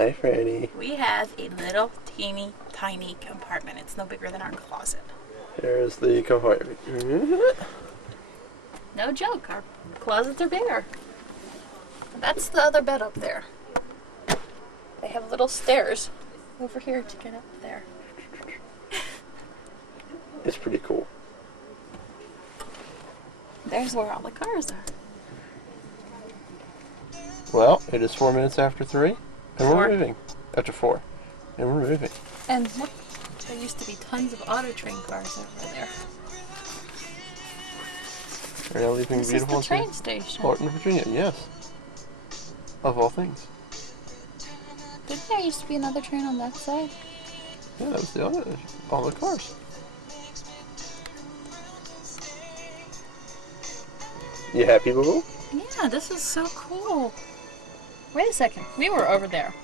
Hi, Franny. We have a little teeny tiny compartment. It's no bigger than our closet. There's the compartment. No joke, our closets are bigger. That's the other bed up there. They have little stairs over here to get up there. It's pretty cool. There's where all the cars are. Well, it is 4 minutes after 3, and Four. we're moving. After 4, and we're moving. And look, there used to be tons of auto train cars over there. We're now leaving This beautiful is the train station. Portland, Virginia. Yes. Of all things. Didn't there used to be another train on that side? Yeah, that was the other. All the cars. You happy, Boo? Yeah, this is so cool. Wait a second. We were over there.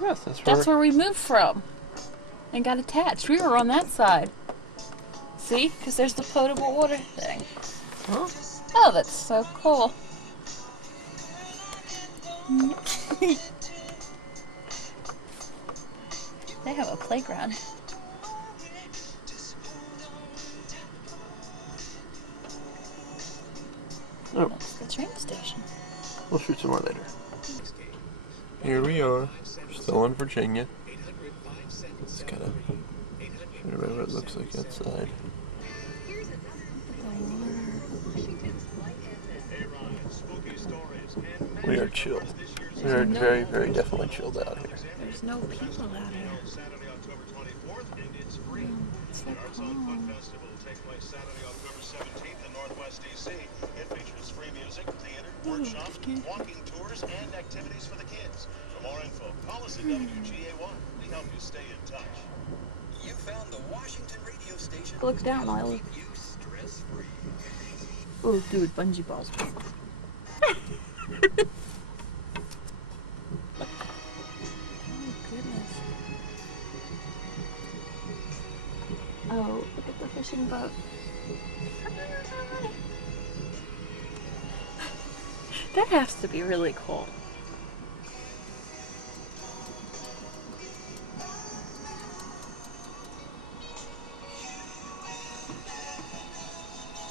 Yes, that's where we moved from and got attached. We were on that side. See? Because there's the potable water thing. Huh? Oh, that's so cool. They have a playground. Oh. That's the train station. We'll shoot some more later. Here we are, still in Virginia. It's kind of what it looks like outside. We are chilled. We are very, very definitely chilled out here. There's no people out here. It's so calm. Workshops, walking tours, and activities for the kids. For more info, call us at WGA1. We help you stay in touch. You found the Washington radio station. Look down, Lily. Oh, dude, bungee balls. Oh, goodness. Oh, look at the fishing boat. That has to be really cool.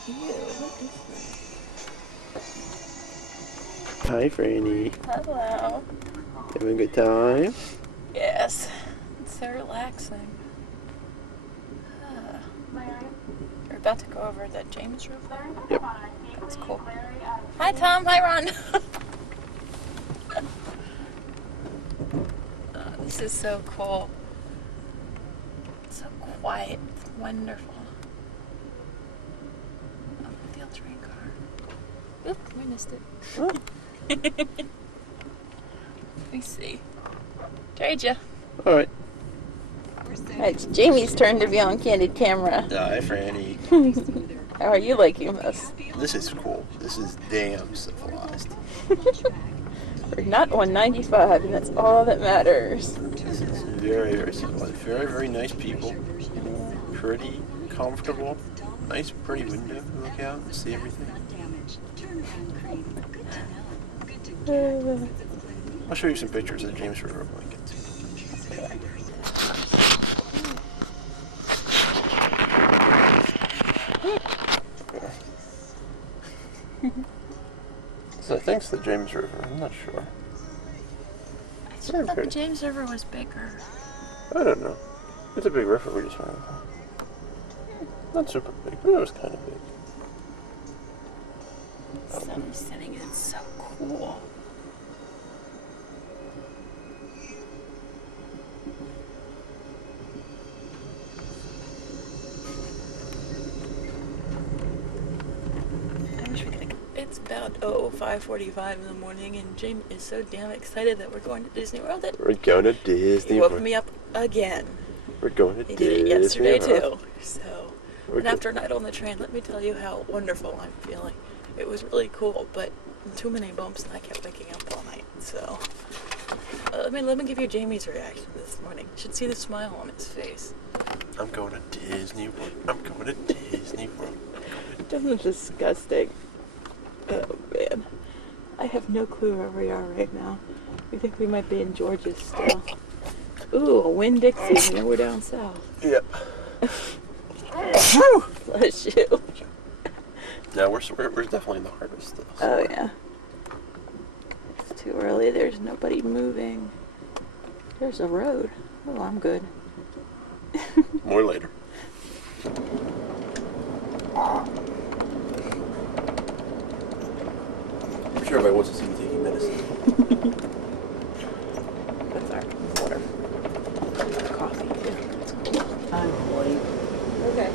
Ew, what is that? Hi, Franny. Hello. Having a good time? Yes, it's so relaxing. You're about to go over the James River? Yep. That's cool. Hi, Tom. Hi, Ron. This is so cool. It's so quiet. It's wonderful. Oh, the old train car. Oop, we missed it. Oh. Let me see. Trade ya. All right. It's Jamie's turn to be on candid camera. Hi, Franny. How are you liking this? This is cool. This is damn civilized. We're not on 95, and that's all that matters. This is very, very civilized. Very, very nice people. Pretty comfortable. Nice, pretty window to look out and see everything. I'll show you some pictures of the James River when I get to it. So I think it's the James River. I'm not sure. I thought the James River was bigger. I don't know. It's a big river we just went over. Not super big, but it was kind of big. The sun is setting. It's so cool. I wish we could. It's about 5:45 in the morning, and James is so damn excited that we're going to Disney World that We're going to Disney he woke World. me up again. We're going to He Disney did it yesterday World. too. So, We're and go- after a night on the train, let me tell you how wonderful I'm feeling. It was really cool, but too many bumps, and I kept waking up all night. So, let me give you Jamie's reaction this morning. You should see the smile on his face. I'm going to Disney World. I'm going to Disney World. This is disgusting. Oh man, I have no clue where we are right now. We think we might be in Georgia still. Ooh, a Winn-Dixie. Now we're down south. Yep. Bless you. No, we're definitely in the harvest still. So. Oh, yeah. It's too early. There's nobody moving. There's a road. Oh, I'm good. More later. I'm sure everybody wants to see me taking medicine. That's our water. Coffee, too. It's cool. Okay.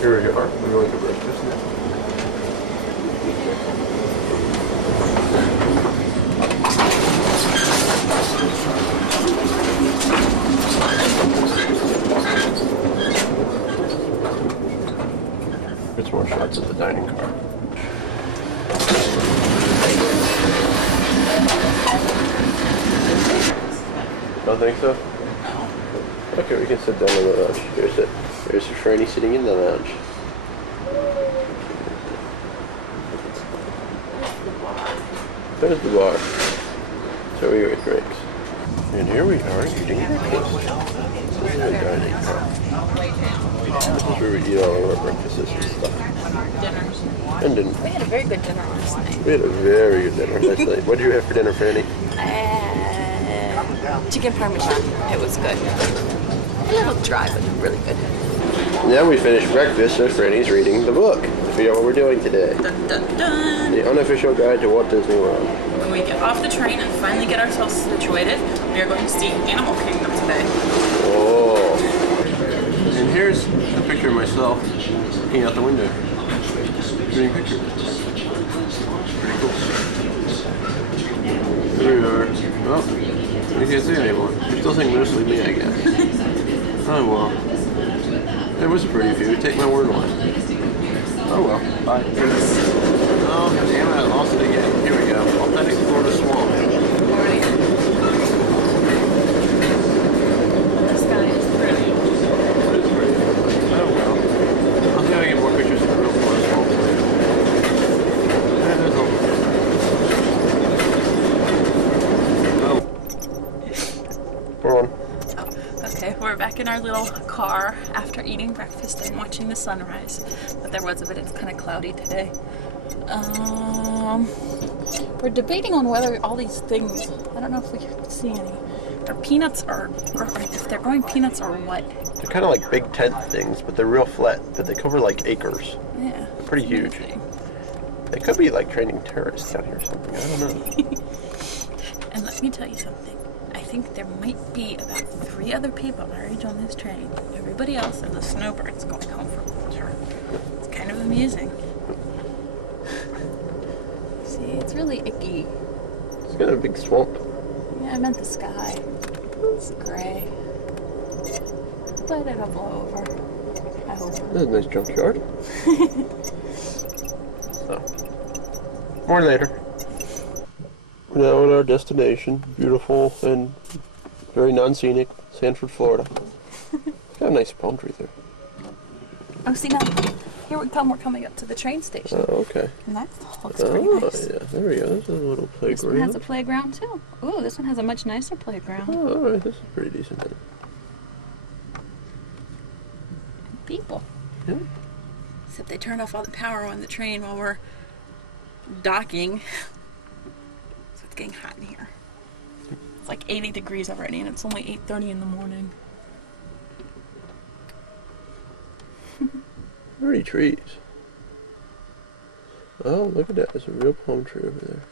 Here we are. We're going to breakfast now. There's more shots of the dining car. Don't think so? No. Okay, we can sit down in the lounge. Here's Franny sitting in the lounge. There's the bar. So we get drinks. And here we are eating breakfast. This is a dining car. This is where we eat all of our breakfasts and stuff. Dinners. And dinner. We had a very good dinner last night. We had a very good dinner last night. What did you have for dinner, Franny? Chicken parmesan. It was good. A little dry, but really good. Now we finished breakfast, so Franny's reading the book to figure out what we're doing today. Dun, dun, dun. The unofficial guide to Walt Disney World. When we get off the train and finally get ourselves situated, we are going to see Animal Kingdom today. Oh. And here's a picture of myself looking out the window. Doing pictures. Pretty cool. Here we are. Well, you can't see anymore. You're still seeing mostly me, I guess. Oh well. It was a pretty view. Take my word on it. Oh well. Bye. Oh, damn it. I lost it again. Here we go. Authentic Florida swamp. The sky is pretty. It is pretty. Oh well. I'll see if I can get more pictures of the real Florida swamp later. We're on. Okay, we're back in our little car after eating breakfast and watching the sunrise. But there was a bit, it's kind of cloudy today. We're debating on whether all these things, I don't know if we can see any, are peanuts or if they're growing peanuts or what. They're kind of like big tent things, but they're real flat. But they cover like acres. Yeah. They're pretty huge. They could be like training terrorists down here or something. I don't know. And let me tell you something. I think there might be about 3 other people our age on this train. Everybody else are the snowbirds going home for culture. It's kind of amusing. See, it's really icky. It's got a big swamp. Yeah, I meant the sky. It's gray. But it'll blow over. I hope. This is a nice junkyard. So, more later. We're now at our destination. Beautiful and very non-scenic, Sanford, Florida. It's got a nice palm tree there. Oh, see now, here we come. We're coming up to the train station. Oh, okay. And that looks pretty nice. Yeah, there we go. There's a little playground. This one has a playground too. Ooh, this one has a much nicer playground. Oh, alright, this is pretty decent then. People. Yeah. Except they turned off all the power on the train while we're docking. So it's getting hot in here. It's like 80 degrees already and it's only 8:30 in the morning. Pretty trees. Oh, look at that. There's a real palm tree over there.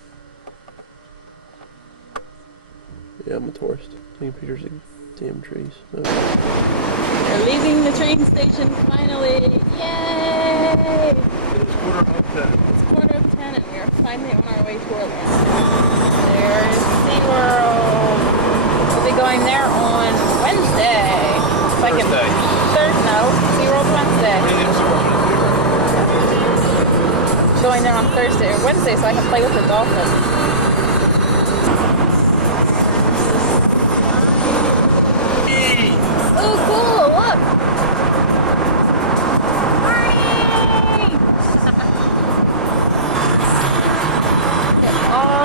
Yeah, I'm a tourist. Taking pictures of damn trees. Oh. We're leaving the train station finally. Yay! It's 10:15. It's 10:15 and we are finally on our way to Orlando. There's SeaWorld. We'll be going there on Wednesday. If I can. No, SeaWorld Wednesday. Going there on Thursday or Wednesday so I can play with the dolphins. Oh, cool! Look! Look at all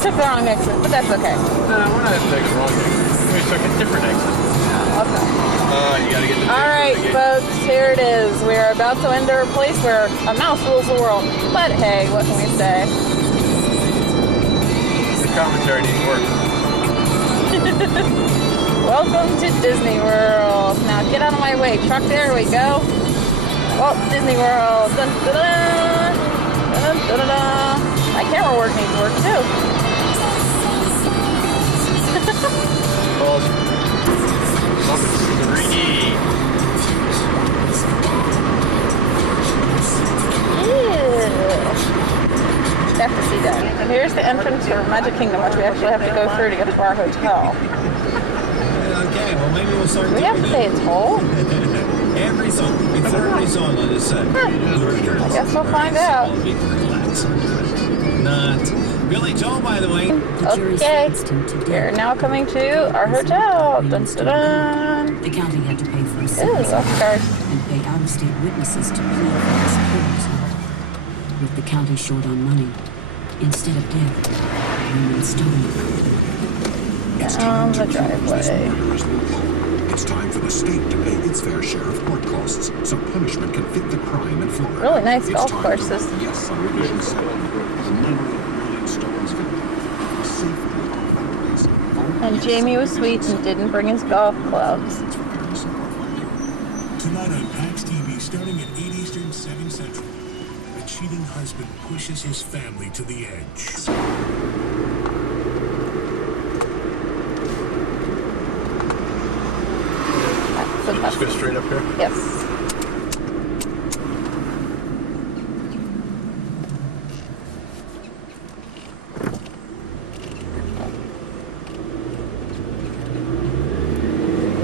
took the wrong exit, but that's okay. No, we're not taking the wrong exit. We took a different exit. Okay. You gotta get the Alright, folks, here it is. We are about to enter a place where a mouse rules the world. But hey, what can we say? The commentary needs work. Welcome to Disney World. Now get out of my way, truck. There we go. Walt Disney World. Dun, dun, dun, dun, dun, dun, dun. My camera work needs work too. Welcome to 3D. Have to see that. And here's the entrance for Magic Kingdom, which we actually have to go through to get to our hotel. Okay, well maybe we'll start. Do we have to pay a toll? Every song, before every song on this side. I guess we'll find out. Not Billy Joel, by the way. Okay, we're now coming to our hotel. Dun, dun, dun. The county had to pay for a Ooh, sentence of course. and pay out-of-state witnesses to plead for his appearance. With the county short on money, instead of death, Raymond Stone. Down the driveway. It's time for the state to pay its fair share of court costs, so punishment can fit the crime in Florida. Really nice It's golf time courses. to yes on Revision 7. The memory of William Stone's victim. Safely on Fridays. And Jamie was sweet and didn't bring his golf clubs. Tonight on PAX TV, starting at 8 Eastern, 7 Central, a cheating husband pushes his family to the edge. Let's go straight up here. Yes.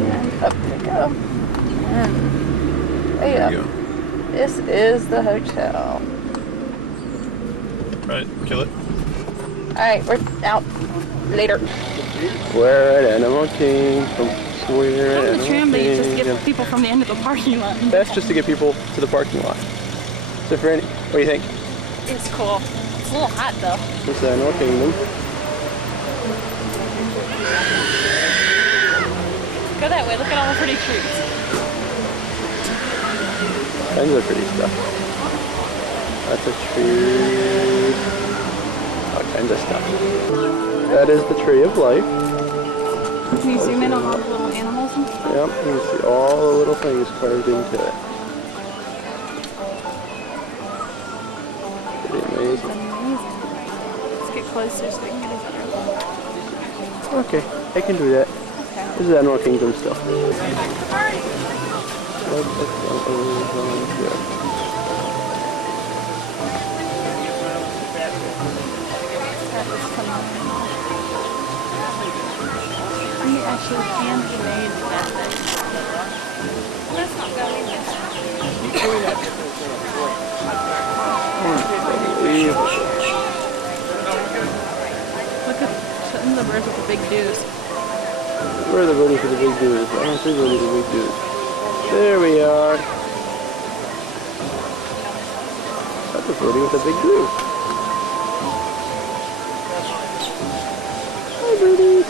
And up we go. And way up. Go. This is the hotel. Right, kill it. Alright, we're out. Later. We're at Animal Kingdom. We're at The Animal tram, they just Kingdom. get people from the end of the parking lot. That's just to get people to the parking lot. So for any, what do you think? It's cool. It's a little hot though. This is Animal Kingdom. Go that way. Look at all the pretty trees. Tons of pretty stuff. Lots of trees. All kinds of stuff. That is the Tree of Life. Can you zoom in on all the little animals and stuff? Yep, you can see all the little things carved into it. Pretty amazing. Amazing. Let's get closer so we can get his other. Okay, I can do that. Okay. This is Animal Kingdom still. You actually can be made that nice. Let's not go in there. Look at the birds with the big dews. Where are the birdies with the big dudes? I don't see birdies with the big dudes. There we are. That's a birdie with a big dude. Hi, birdies.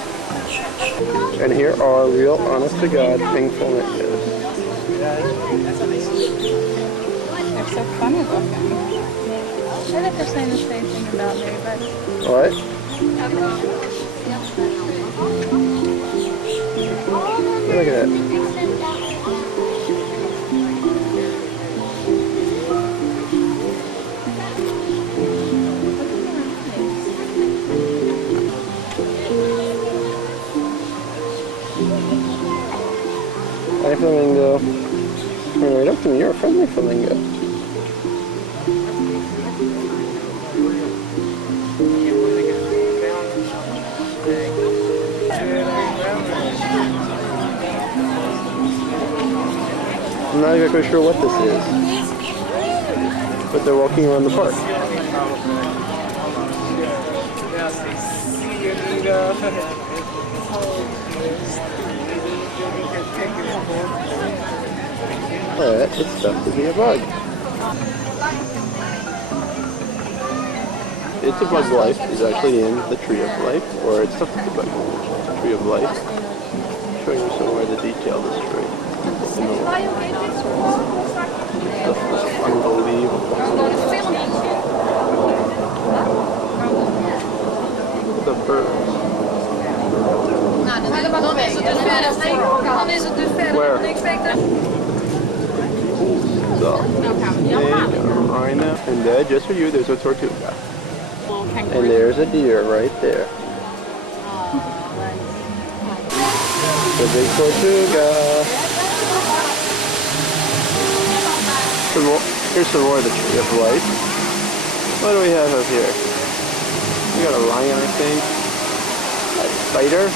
And here are real, honest-to-God pink flamingos. They're so funny looking. I think they're saying the same thing about me, but What? Look at that. Hi, flamingo. You're right up to me. You're a friendly flamingo. I'm not exactly sure what this is, but they're walking around the park. Alright, it's stuffed to be a bug. It's a Bug Life is actually in the Tree of Life, or it's stuff with the bug. Tree of Life. Showing you some more of the detail of this tree. Stuff is unbelievable. The birds. Where? So, there you go. Right now. And there, just for you, there's a tortuga. And there's a deer right there. The big tortuga. Here's some more of the Tree of Life. What do we have up here? We got a lion, I think. A spider.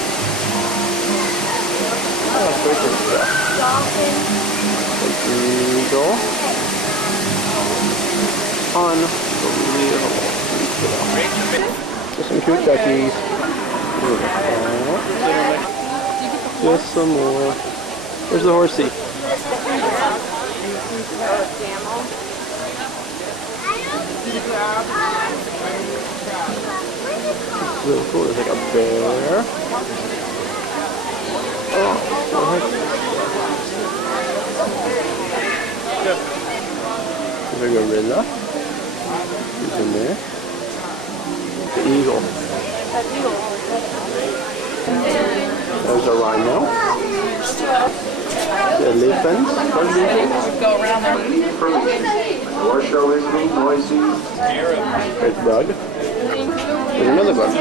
Oh, freaking stuff. An eagle. Unbelievable. Just some cute duckies. Just some more. Where's the horsey? It's really cool. There's like a bear. Oh, what the heck? There's a gorilla. Who's in there? The eagle. There's a rhino. The elephant. Horse show is in Noisy. There's a bug. There's another bug.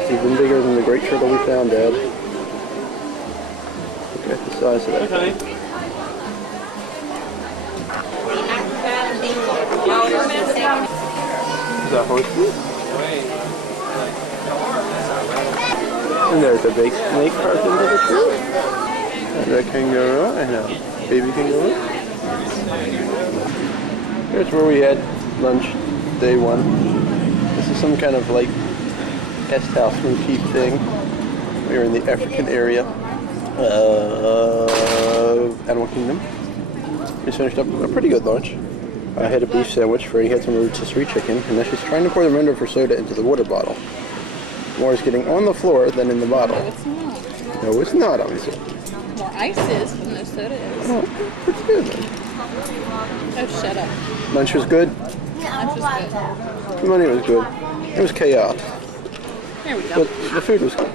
It's even bigger than the great turtle we found, Dad. Look at the size of that thing. Is that horses? And there's a big snake carved into the tree. And a kangaroo and a baby kangaroo. Here's where we had lunch day one. This is some kind of like guest house motif thing. We were in the African area of Animal Kingdom. We finished up a pretty good lunch. I had a beef sandwich. Freddie had some rotisserie chicken, and now she's trying to pour the remainder of her soda into the water bottle. More is getting on the floor than in the bottle. No, it's not. No, it's not, obviously. More ice is than no soda is. Oh, pretty good then. Oh, shut up. Lunch was good. Lunch was good. The money was good. It was chaos. Here we go. But the food was good.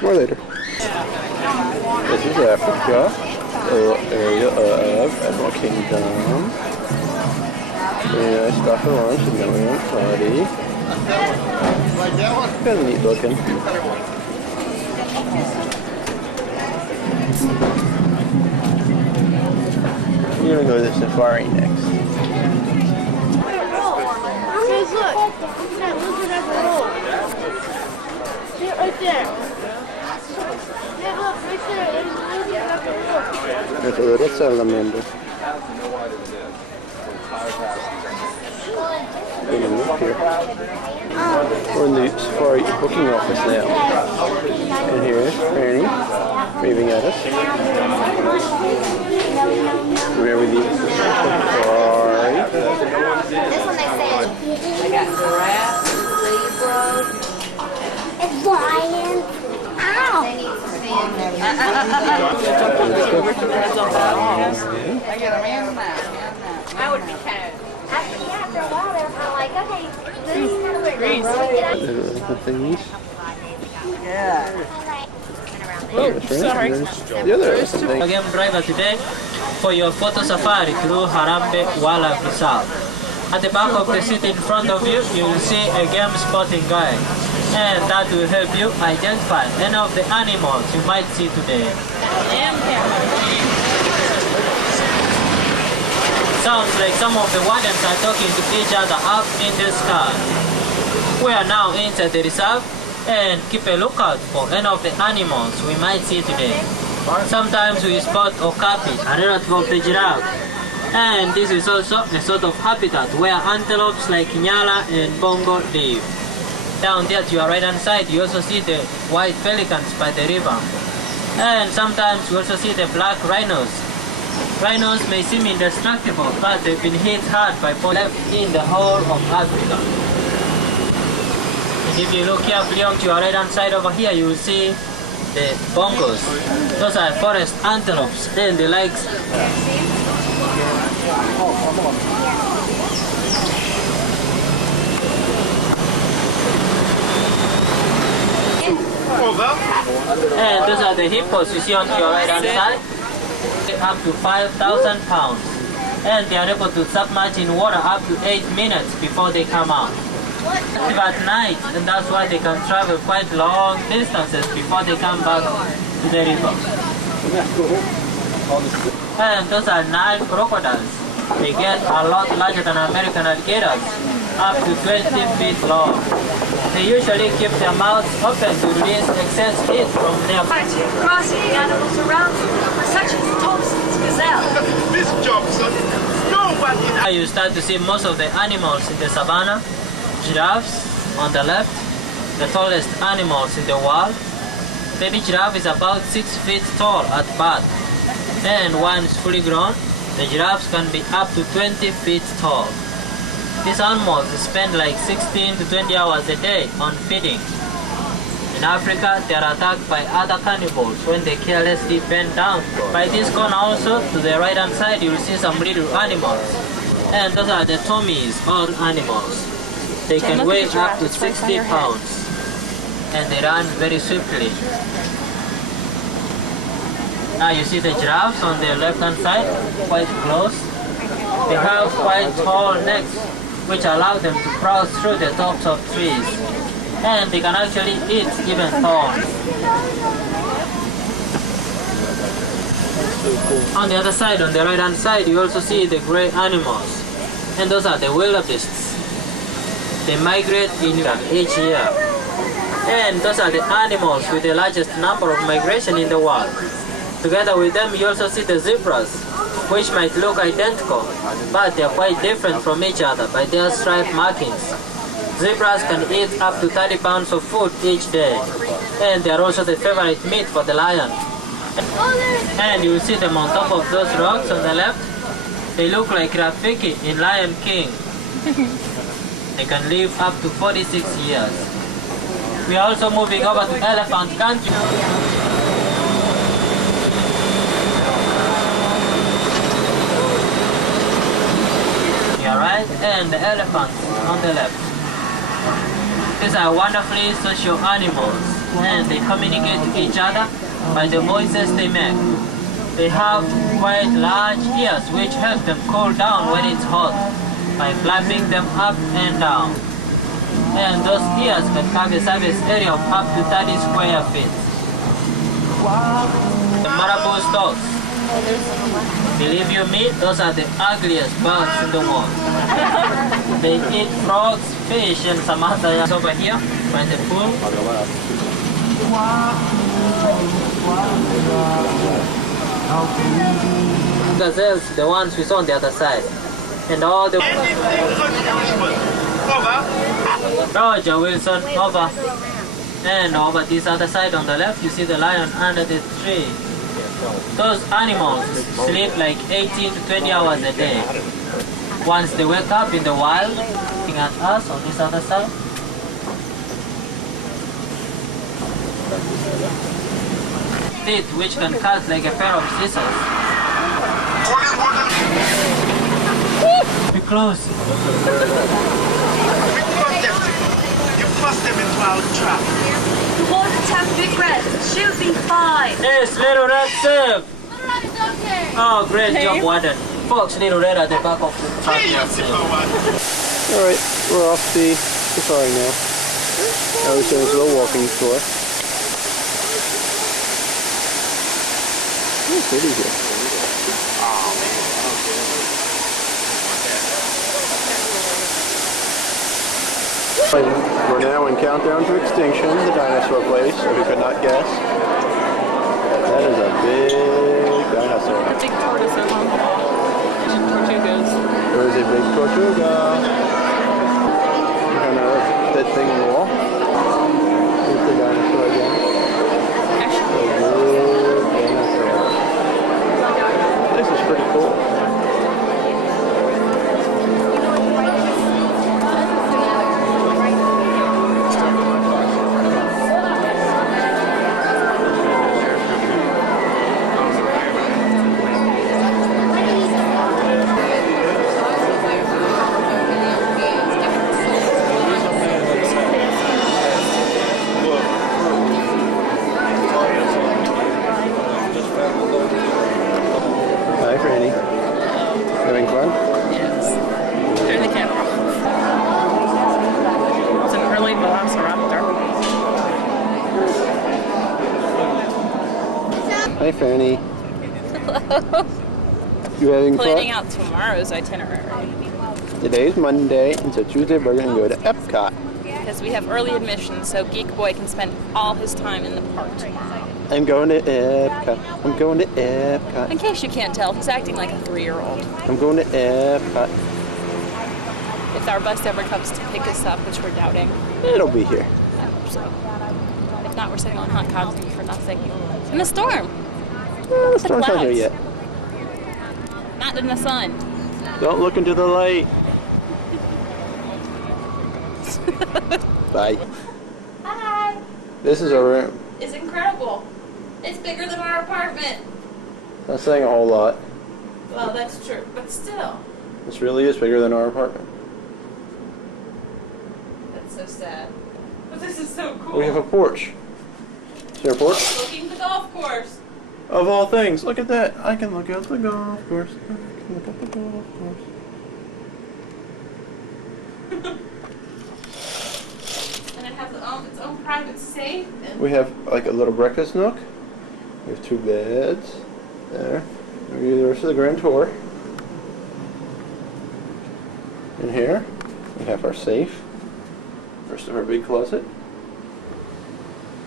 More later. This is Africa. The area of Animal Kingdom. Very nice stuff for lunch, and then we went party. Kind of neat looking. We're gonna go to the safari next. Guys, look. That lizard has a roll. See it right there. Yeah, look, right there. There's a lizard has a roll. There's a little salamander. We're gonna look here. We're in the safari booking office now. And here's Franny waving at us. Where we leave the safari. This one they said. I got giraffe, zebra. It's lion. Ow! They need some I would be kind of. After a while, they were kind of like, okay, this is kind of weird. The thingies. Oh, sorry. The other thing. Game driver today for your photo safari through Harambe Wildlife Reserve. At the back of the seat in front of you, you will see a game spotting guide, and that will help you identify any of the animals you might see today. Sounds like some of the wardens are talking to each other up in the sky. We are now inside the reserve, and keep a lookout for any of the animals we might see today. Sometimes we spot okapi, a relative of the giraffe, and this is also a sort of habitat where antelopes like nyala and bongo live. Down there to your right hand side you also see the white pelicans by the river, and sometimes you also see the black rhinos. Rhinos may seem indestructible, but they've been hit hard by left in the whole of Africa. And if you look carefully on to your right hand side over here, you will see the bongos. Those are forest antelopes and the likes. And those are the hippos you see on your right hand side. Up to 5,000 pounds, and they are able to submerge in water up to 8 minutes before they come out. At night, and that's why they can travel quite long distances before they come back to the river. And those are Nile crocodiles. They get a lot larger than American alligators, up to 20 feet long. They usually keep their mouths open to release excess heat from their bodies. Crossing the animals around them, such as Thompson's gazelle. This Johnson, nobody. Now you start to see most of the animals in the savannah. Giraffes on the left, the tallest animals in the world. Baby giraffe is about 6 feet tall at birth, and once fully grown, the giraffes can be up to 20 feet tall. These animals spend like 16 to 20 hours a day on feeding. In Africa, they are attacked by other cannibals when they carelessly bend down. By this corner also, to the right hand side, you will see some little animals. And those are the tomies, or animals. They can weigh up to 60 pounds. And they run very swiftly. Now you see the giraffes on the left hand side, quite close. They have quite tall necks, which allow them to browse through the tops of trees. And they can actually eat even thorns. On the other side, on the right hand side, you also see the grey animals. And those are the wildebeests. They migrate in each year. And those are the animals with the largest number of migration in the world. Together with them, you also see the zebras, which might look identical, but they are quite different from each other by their stripe markings. Zebras can eat up to 30 pounds of food each day, and they are also the favorite meat for the lion. And you will see them on top of those rocks on the left. They look like Rafiki in Lion King. They can live up to 46 years. We are also moving over to elephant country. Right, and the elephants on the left. These are wonderfully social animals, and they communicate to each other by the voices they make. They have quite large ears which help them cool down when it's hot by flapping them up and down. And those ears can have a surface area of up to 30 square feet. The marabou storks. Believe you me, those are the ugliest birds in the world. They eat frogs, fish, and some other over here by the pool. Gazelles, the ones we saw on the other side. And all the... Roger Wilson, over. And over this other side on the left, you see the lion under the tree. Those animals sleep like 18 to 20 hours a day. Once they wake up in the wild, looking at us on this other side. Teeth which can cut like a pair of scissors. Be close. You forced them into our trap. The water tap Big Red. She'll be fine. Yes, Little Red safe. Oh, great job, Warden. Folks, Little Red at the back of the truck. Alright, we're off the safari now. I was doing a little walking tour. Oh, pretty here. We're now in Countdown to Extinction, the dinosaur place, if you could not guess. That is a big dinosaur. A big tortoise or one. Tortugas. There is a big tortuga. Kind of that thing on the wall. Here's the dinosaur again. Actually, A big dinosaur. This is pretty cool. Hi, Franny. Having fun? yes. Turn the camera off. It's an early velociraptor. Hi, Franny. You having Planning fun? out tomorrow's itinerary. Today's Monday, and so Tuesday we're going to go to Epcot. Because we have early admission, so Geek Boy can spend all his time in the park tomorrow. I'm going to Epcot. I'm going to Epcot. In case you can't tell, he's acting like a 3-year-old. I'm going to Epcot. If our bus ever comes to pick us up, which we're doubting, It'll be here. I hope so. If not, we're sitting on hot cogs for nothing. In the storm! The storm's not here yet. Not in the sun. Don't look into the light. Bye. Hi! This is our room. It's incredible. It's bigger than our apartment. Not saying a whole lot. Well, that's true, but still. This really is bigger than our apartment. That's so sad. But this is so cool. We have a porch. Is there a porch? Looking at the golf course. Of all things, look at that. I can look at the golf course. I can look at the golf course. And it has its own private safe. And We have like a little breakfast nook. We have 2 beds. There. We do the rest of the grand tour. In here, we have our safe. Rest of our big closet.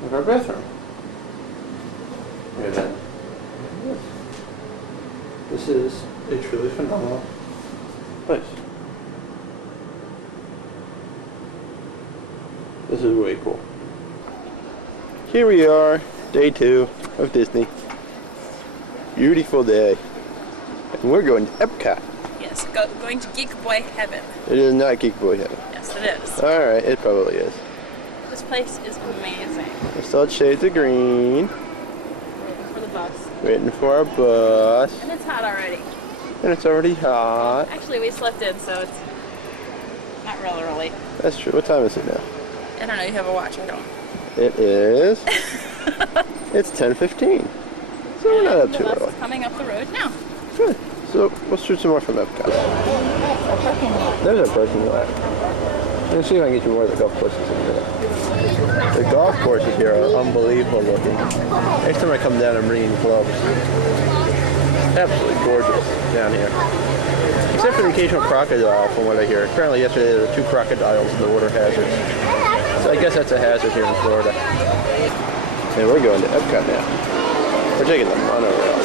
And our bathroom. Look at that. This is a truly phenomenal place. This is way cool. Here we are, day 2 of Disney. Beautiful day. And we're going to Epcot. yes, going to Geek Boy heaven. It is not Geek Boy heaven. Yes, it is. Alright, it probably is. This place is amazing. We're still at Shades of Green, Waiting for the bus. waiting for our bus. And it's hot already. And it's already hot. Actually, we slept in, so it's not real early. That's true. What time is it now? I don't know, you have a watch, I don't. It is. It's 10:15. So we're not up The too bus early. is coming up the road now. Good. So let's shoot some more from Epcot. There's our parking lot. Let's see if I can get you more of the golf courses in here. The golf courses here are unbelievable looking. Next time I come down, I'm bringing clubs. Absolutely gorgeous down here. Except for the occasional crocodile, from what I hear. Apparently yesterday there were 2 crocodiles in the water hazard. So I guess that's a hazard here in Florida. And we're going to Epcot now. We're taking the monorail.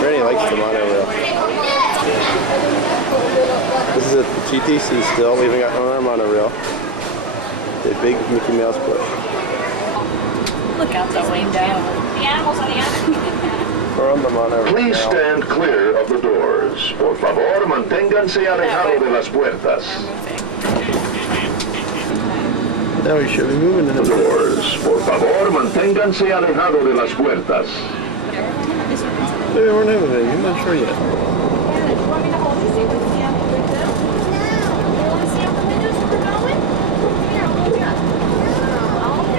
Randy likes the monorail. This is at the GTC still, leaving out on our monorail. The big Mickey Mouse push. Look out the window. The animals on the other. We're on the monorail. Please stand clear of the doors. Por favor, manténganse alejados de las puertas. Now we should be moving in the Doors. Por favor, manténganse alejados de las puertas. They weren't moving. I'm not sure yet.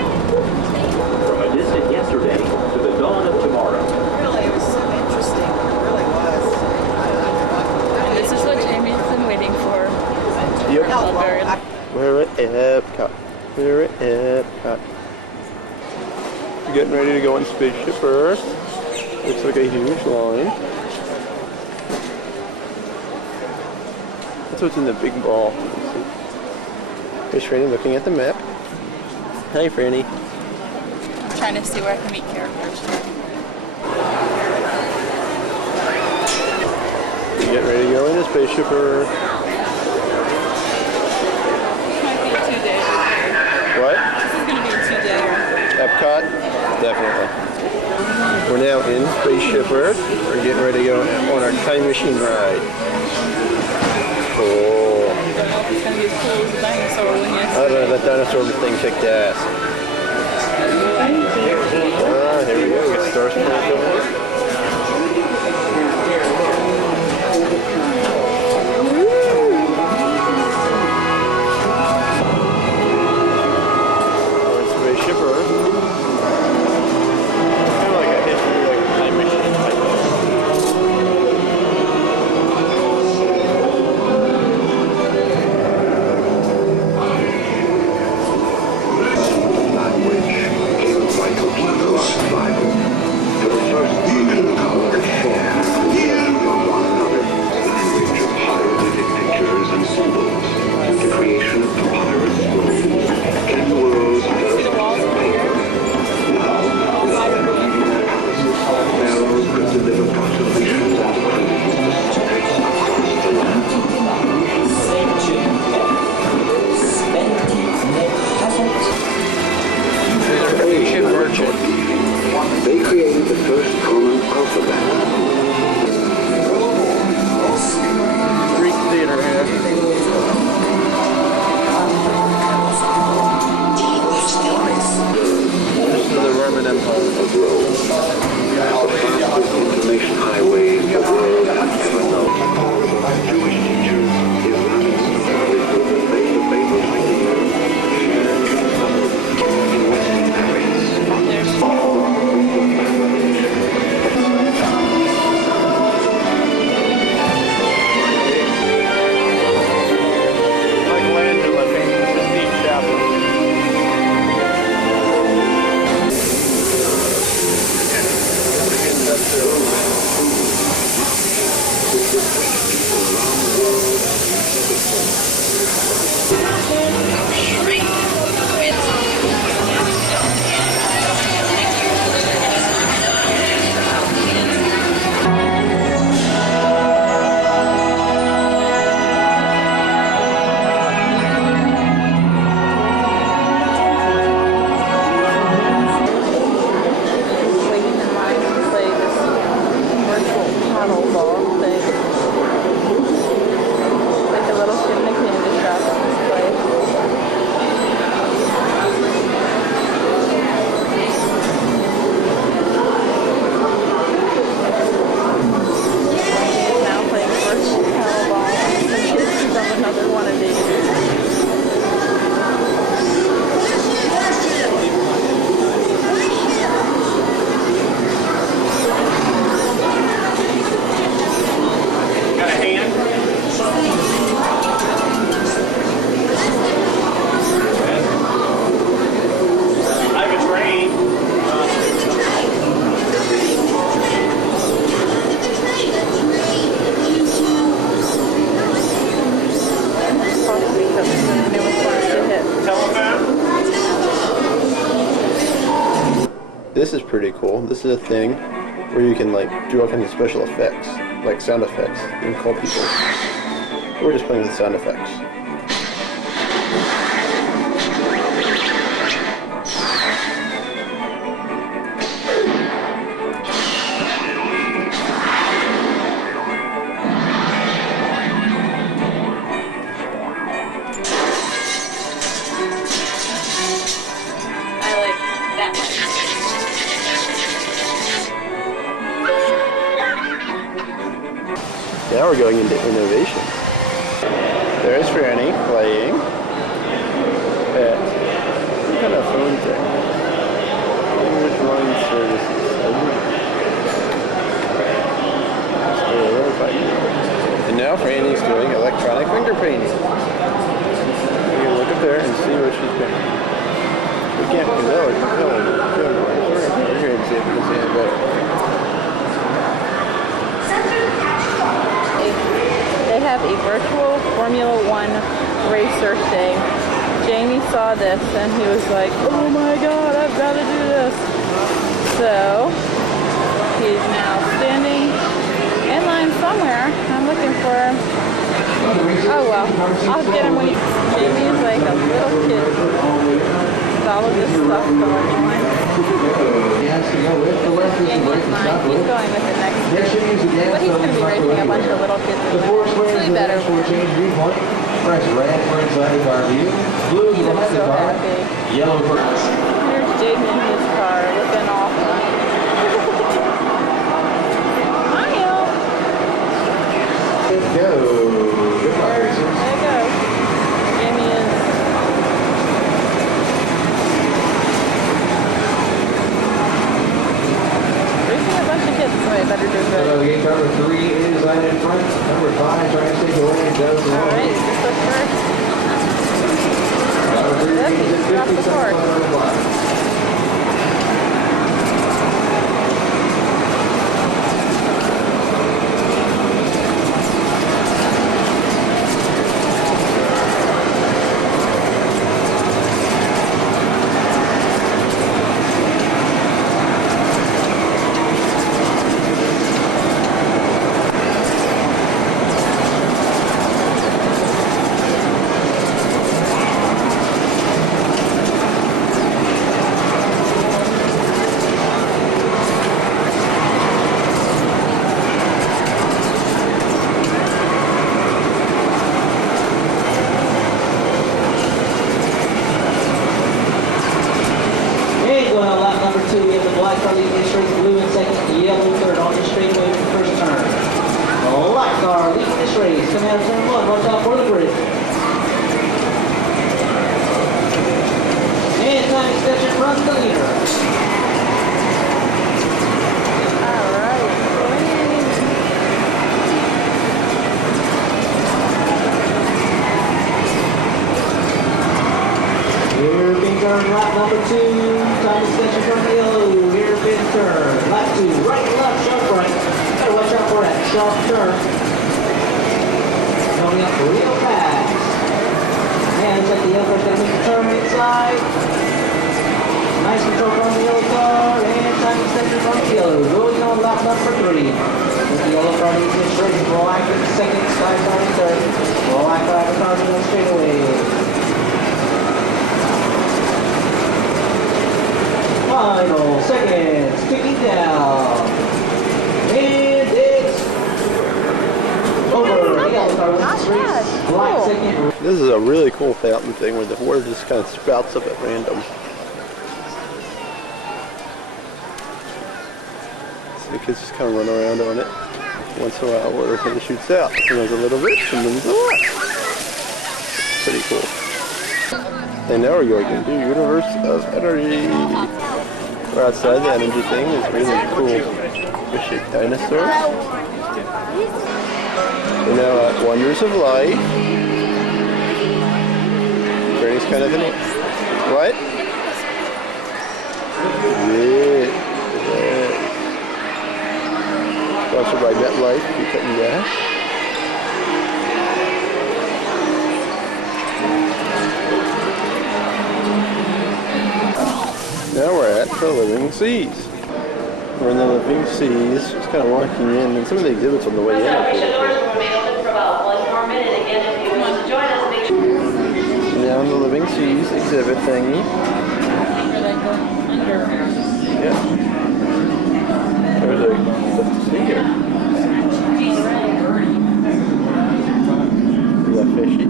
From a distant yesterday to the dawn of tomorrow. Really, it was so interesting. It really was. This is what Jamie's been waiting for. Yep. Very We're at Epcot. We're at Epcot. We're getting ready to go on Spaceship Earth. Looks like a huge line. That's what's in the big ball. See? Here's Franny looking at the map. Hi, Franny. I'm trying to see where I can meet characters. You getting ready to go in a spaceship or? Might be a 2-day. What? This is gonna be a 2-day. Epcot? Definitely. We're now in Spaceship Earth. We're getting ready to go on our time machine ride. Cool. I don't know if it's gonna be as cool as the dinosaur one I yesterday. don't know, that dinosaur thing kicked ass. Here we go. We got Star Sport going. Spaceship Earth. Kind of like a history, like a time machine type of. Language became vital to the survival. For the first time, people could share and learn from one another. Language of hieroglyphic pictures and symbols. The creation of papyrus scrolls. And the world's first piece of paper. Now, pharaohs could deliver proclamations and decrees across the land. Spaceship merchant. They created the first common alphabet. Greek theater here. This is the Roman Empire. Information highway the world has ever known. Jewish teachers, Islamic scholars, they the famous idea shared in Western Paris. Michelangelo painting the Sistine Chapel. Waiting in line to play this virtual paddle ball thing. Like a little kid in a candy shop on this place. Now playing virtual paddle ball with some kids from another one of these. Got a hand? I have a train. Possibly because it's the newest one to hit. This is pretty cool. This is a thing where you can like do all kinds of special effects, like sound effects. You can call people. We're just playing with sound effects. I like that one. Now we're going into innovation. There's Franny playing at some kind of phone thing. English line services. And now Franny's doing electronic finger painting. We can look up there and see what she's painting. We can't because we're here to see if we can see it better. They have a virtual Formula One racer thing Jamie saw this and he was like, oh my god, I've got to do this. So he's now standing in line somewhere. I'm looking for him. Oh well, I'll get him when he... Jamie is like a little kid with all of this stuff going on. Jamie's fine. He's going with it next year. But he's going to be racing a bunch of little kids. It's really better. Press red for inside the car view, blue He's for behind the so car, happy. yellow for... Here's Jaden in his car looking all fun. Smile! Go. Goodbye, racers. There you go. Jamie is... racing a bunch of kids, so I better do good. So gate number 3 is right in front. Number 5 trying to stay away and goes along. Alright, this was first. Number 3 is He's off the 57 court. on the block. Final seconds ticking down. And it's over. This is a really cool fountain thing where the water just kind of spouts up at random. So the kids just kind of run around on it. Once in a while water kind of shoots out. Sometimes a little bit, and then there's a lot. Pretty cool. And now we're going to do Universe of Energy. We're outside the energy thing. It's really cool fish-shaped dinosaurs. We're now at Wonders of Life. Bernie's kind of in it. What? Yeah. Sponsored by MetLife, you cutting gas. Now we're at the Living Seas. We're in the Living Seas, just kind of walking in, and some of the exhibits on the way in are pretty cool. Now in the Living Seas exhibit thingy. Yeah. There's a sea here. Is that fishy?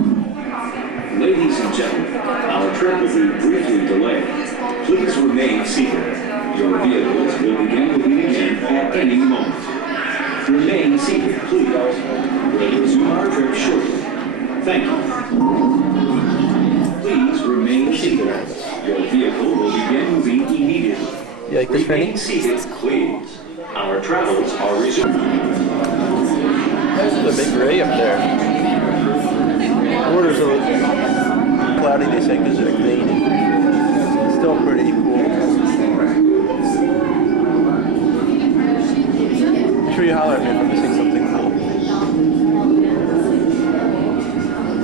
Ladies and gentlemen, our trip will be briefly delayed. Please remain seated. Your vehicles will begin moving again at any moment. Remain seated, please. We'll resume our trip shortly. Thank you. Please remain seated. Your vehicle will begin moving immediately. You like this, Penny? Remain seated, please. Our travels are resuming. There's a big ray up there. The water's a little cloudy, they say, because they're clean. It's still pretty cool. Make sure you holler at me if I'm missing something cool.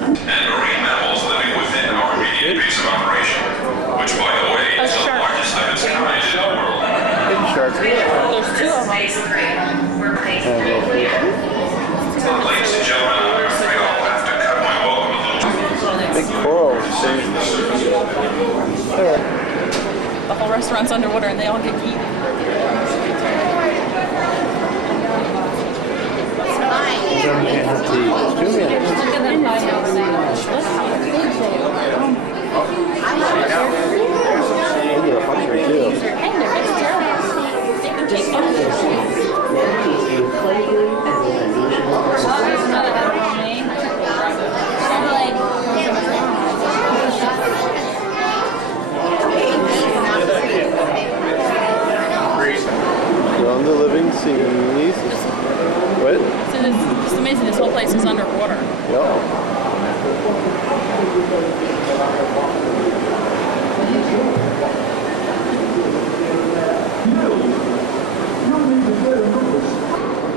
And marine mammals living within our immediate shark. There's two of them. Ladies and gentlemen, I'm afraid I'll have to cut my welcome a little. Big coral. The whole restaurant's underwater and they all get eaten. On the living seas. What? So it's amazing, this whole place is underwater. Yeah.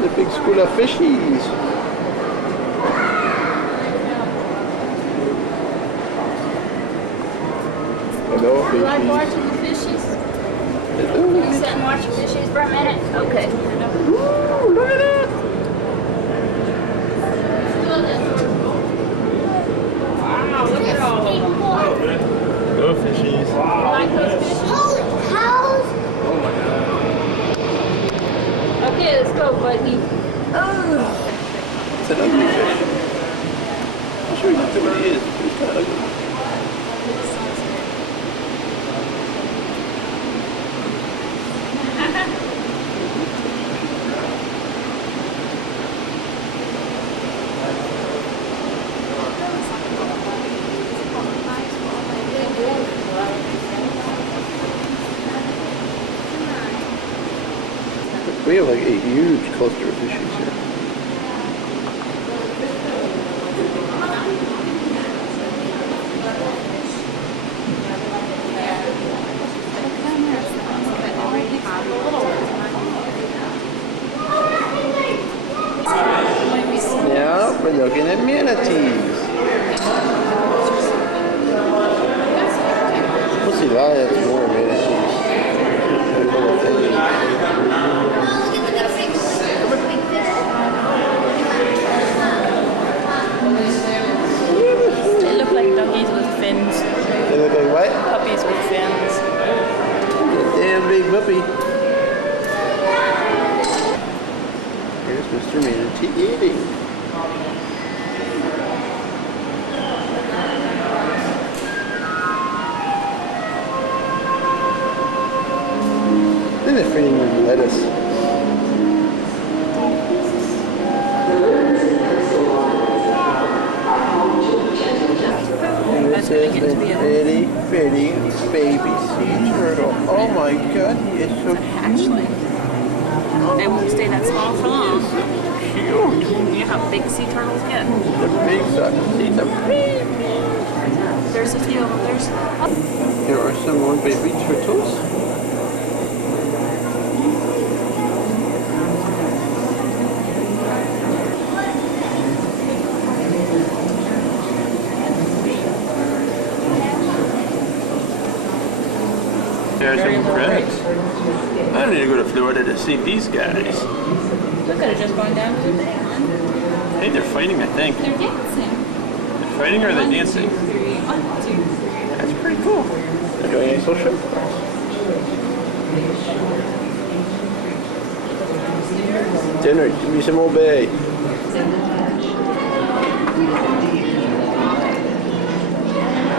The big school of fishies. Hello, You like fishies. watching the fishies? Hello. Can you sit and watch the fishies for a minute? Okay. Ooh, look at that. Wow, look at all of them. Hello, fishies. You like those fishies? Holy cows! Oh my god. Okay, let's go, buddy. It's an ugly fish. I'll show you what it is. It's kind of ugly. We have like a huge cluster of fishies here. Yeah, we're looking at manatees. We'll see lots more manatees. They look like doggies with fins. They look like what? Puppies with fins. Damn big puppy. Here's Mr. Manatee eating. And they're feeding with lettuce. This is the itty bitty baby sea turtle. Oh my god, he is so cute. They won't stay that small for long. Cute. You know how big sea turtles get? The big size. These are baby. There's a few of them. Here are some more baby turtles. There's some crabs. I need to go to Florida to see these guys. We could have just gone down to the pond. Hey, they're fighting, I think. They're dancing. They're fighting or are they dancing? 1, 2, 3. 1, 2. That's pretty cool. They're doing any social? Dinner, give me some Old Bay.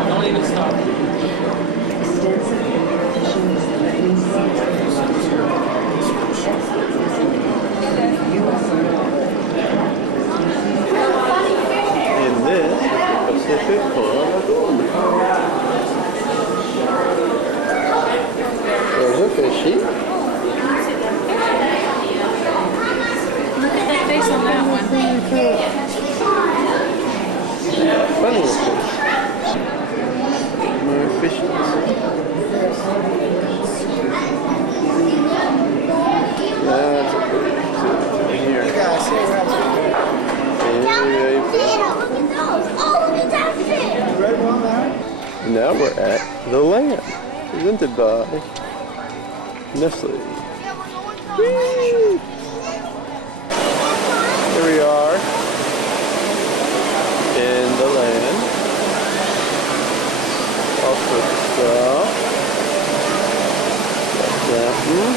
Don't even stop. And this is the Pacific Coral Lagoon. There's a fishy. Look at that face on that one. Funny looking. More fishes. That's a pretty picture here. You guys see what look at those. Oh, look at that fish. Red one there? Now we're at the land, presented by Nestle. Whee! Here we are in the land. All sorts of stuff. Got fountain.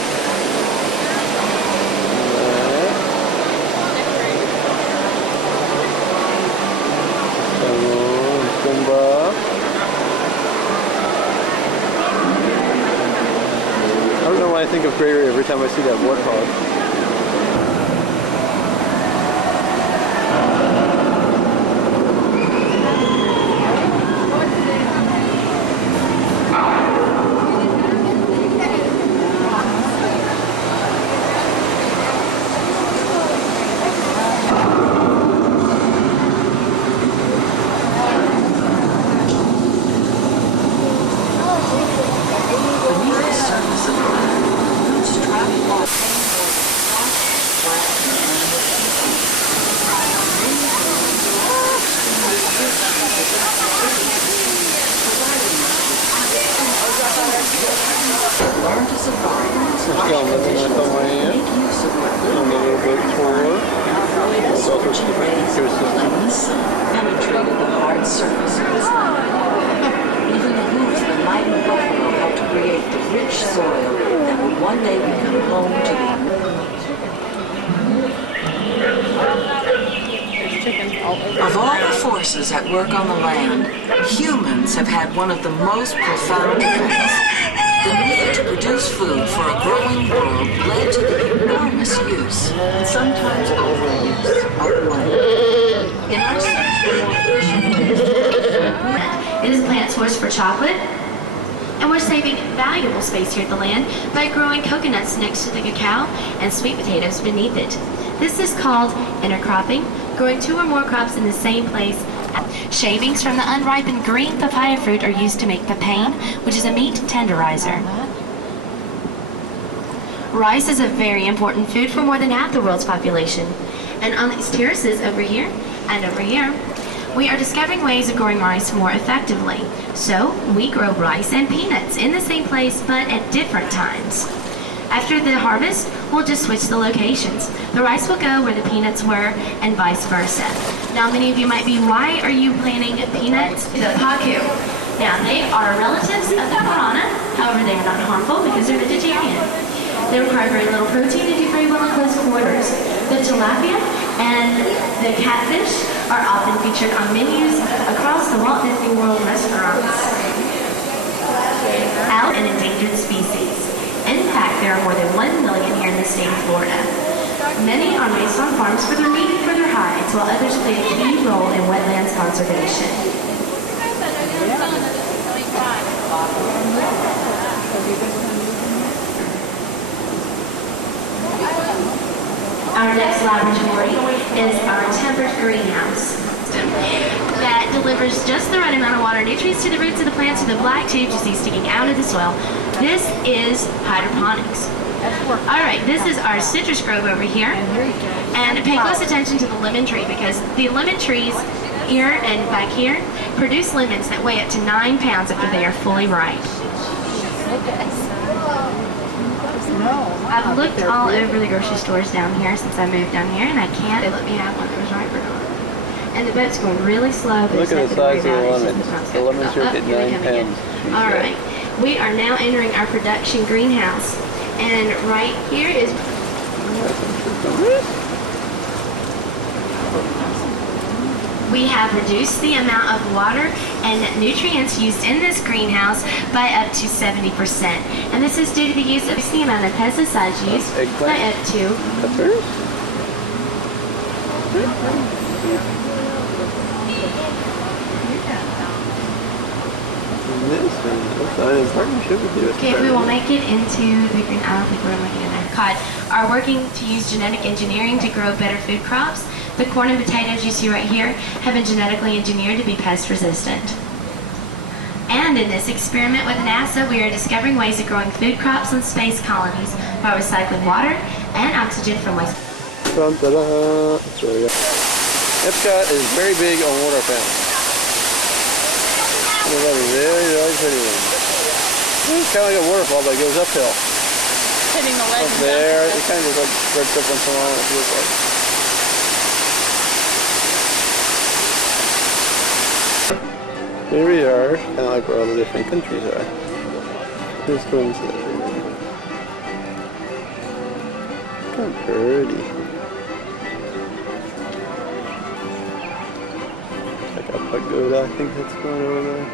That. Simba. I don't know why I think of Gregory every time I see that warthog. Learn to survive. We're still living with them right here. On the little boat tour. There's all sorts of ecosystems. Penetrated the hard surface of this land. Even the hooves of the mighty buffalo helped to create the rich soil that would one day become home to the Of all the forces at work on the land, humans have had one of the most profound effects. The need to produce food for a growing world led to the enormous use, and sometimes overuse, of land. In our search for more efficient it is a plant source for chocolate, and we're saving valuable space here at the land by growing coconuts next to the cacao and sweet potatoes beneath it. This is called intercropping, growing 2 or more crops in the same place. Shavings from the unripened green papaya fruit are used to make papain, which is a meat tenderizer. Rice is a very important food for more than half the world's population. And on these terraces over here and over here, we are discovering ways of growing rice more effectively. So we grow rice and peanuts in the same place but at different times. After the harvest, we'll just switch the locations. The rice will go where the peanuts were and vice versa. Now many of you might be, why are you planting peanuts? The pacu. Now they are relatives of the piranha, however they are not harmful because they're vegetarian. They require very little protein and do very well in close quarters. The tilapia and the catfish are often featured on menus across the Walt Disney World restaurants. Out an endangered species. In fact, there are more than 1 million here in the state of Florida. Many are raised on farms for their meat and for their hides, while others play a key role in wetlands conservation. Our next laboratory is our tempered greenhouse that delivers just the right amount of water and nutrients to the roots of the plants with the black tubes you see sticking out of the soil. This is hydroponics. Alright, this is our citrus grove over here. And pay close attention to the lemon tree because the lemon trees here and back here produce lemons that weigh up to 9 pounds after they are fully ripe. I've looked all over the grocery stores down here since I moved down here and I can't let me have one that was ripe or not. And the boat's going really slow. Look at the size of the lemons. The lemons are at 9 pounds. Alright, we are now entering our production greenhouse. And right here is... We have reduced the amount of water and nutrients used in this greenhouse by up to 70%. And this is due to the use of the amount of pesticides used by up to... Peppers? Okay, we will make it into the green. I don't think we're making it there. Cod are working to use genetic engineering to grow better food crops. The corn and potatoes you see right here have been genetically engineered to be pest resistant. And in this experiment with NASA, we are discovering ways of growing food crops on space colonies by recycling water and oxygen from waste. Dun-da-da. There we go. Epcot is very big on water fountains. They have a very, very pretty one. It's kind of like a waterfall, but it goes uphill. hitting the ledge. Up there, it kind of just like breaks up once in a while. It feels like. Here we are, kind of like where all the different countries are. This one's kind of pretty. Like a pagoda, I think that's going over there.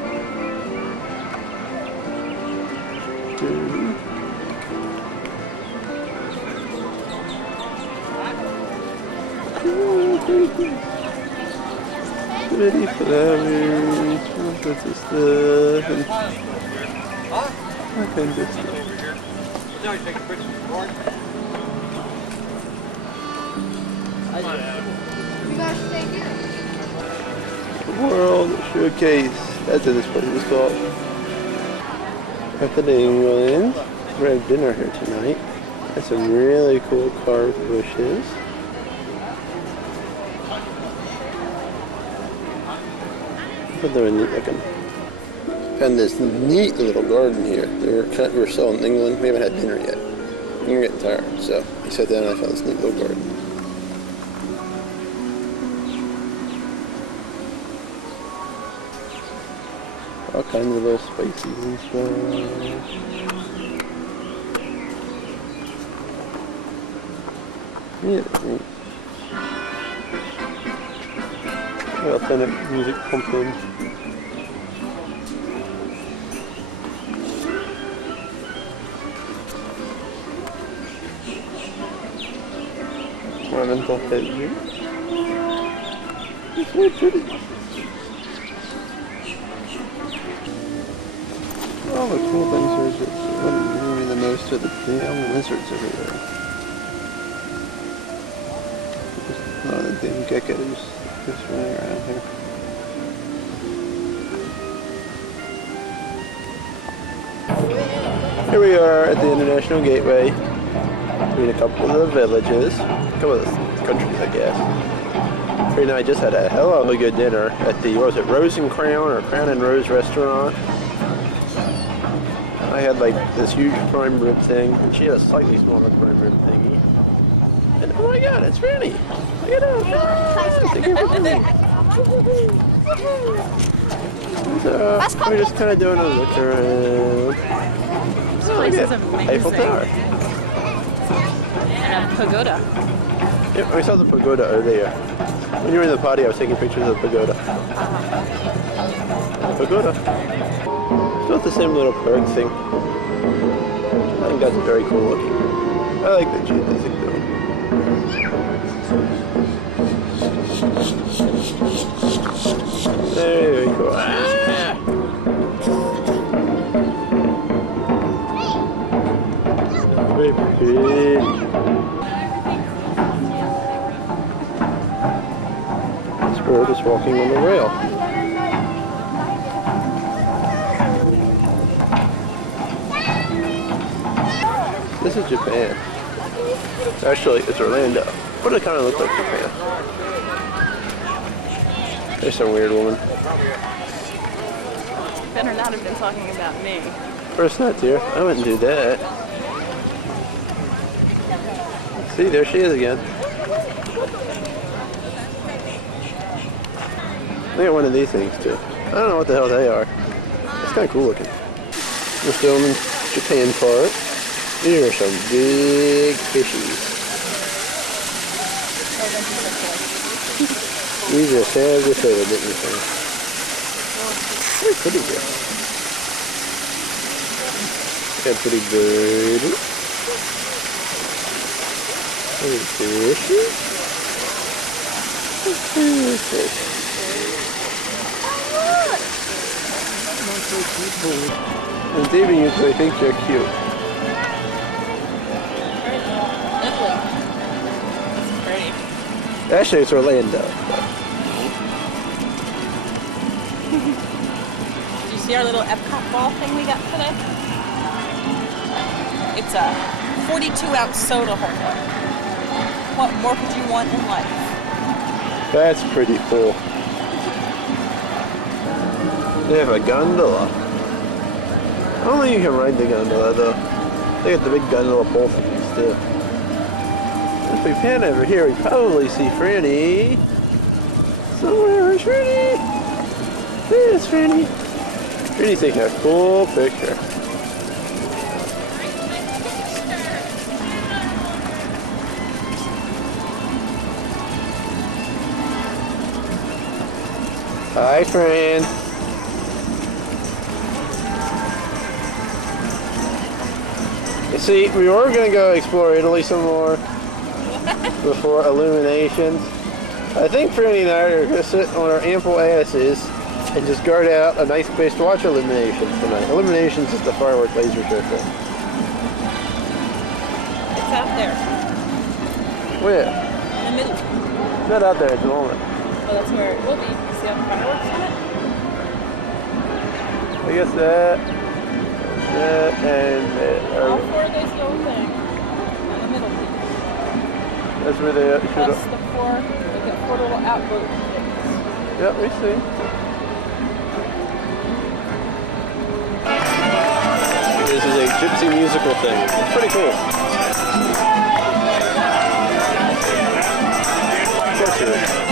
Pretty flowers, all sorts of stuff, and all kinds of stuff. You guys stay here. World Showcase, that's what this place is called. After England, we're having dinner here tonight. There's some really cool carved bushes. But they're neat looking. Found this neat little garden here. We're still in England. We haven't had dinner yet. We're getting tired, so I sat down and I found this neat little garden. All kinds of little spices and stuff. Yeah, neat. Authentic music pumped in. Ornamental hedges. It's so pretty. All the cool things are just what drew me the most to the damn lizards everywhere. Just the damn geckos just running around here. Here we are at the International Gateway, between a couple of the villages, a couple of the countries, I guess. Right now I just had a hell of a good dinner at the, what was it, Rose and Crown or Crown and Rose restaurant. I had like this huge prime rib thing, and she had a slightly smaller prime rib thingy. And oh my god, it's Franny! Look at her! Thank you for coming. So, we're just kind of doing a look around. This place is amazing. Eiffel Tower. And a pagoda. Yep, we saw the pagoda earlier. When you were in the party, I was taking pictures of the pagoda. Pagoda. It's not the same little bird thing. I think that's very cool looking. I like the geodesic though. Very cool. Ah! Very pretty. This bird is walking on the rail. This is Japan. Actually, it's Orlando. But it kind of looks like Japan. There's some weird woman. Better not have been talking about me. First not dear. I wouldn't do that. See, there she is again. Look at one of these things too. I don't know what the hell they are. It's kind of cool looking. We're filming Japan part. These are some big fishies. These are sad as ever, didn't you think? Very pretty here. Got pretty bird. Pretty fishy. Fish. And David usually thinks they're cute. Actually, it's Orlando. Did you see our little Epcot ball thing we got today? It's a 42-ounce soda holder. What more could you want in life? That's pretty cool. They have a gondola. I don't think you can ride the gondola though. They got the big gun little pole things too. If we pan over here, we probably see Franny. Somewhere, where's Franny? There's Franny. Franny's taking a cool picture. Hi, friend. You see, we were going to go explore Italy some more before Illuminations. I think Franny and I are going to sit on our ample asses and just guard out a nice place to watch Illuminations tonight. Illuminations is the firework laser show thing. It's out there. Where? In the middle. It's not out there at the moment. Well, that's where it will be. You see how the fireworks on it? I guess that, and that. All four of those little things. In the middle piece. That's where they should Plus the four, they get four little outboat things. Yep, we see. This is a gypsy musical thing. It's pretty cool. Of course it is.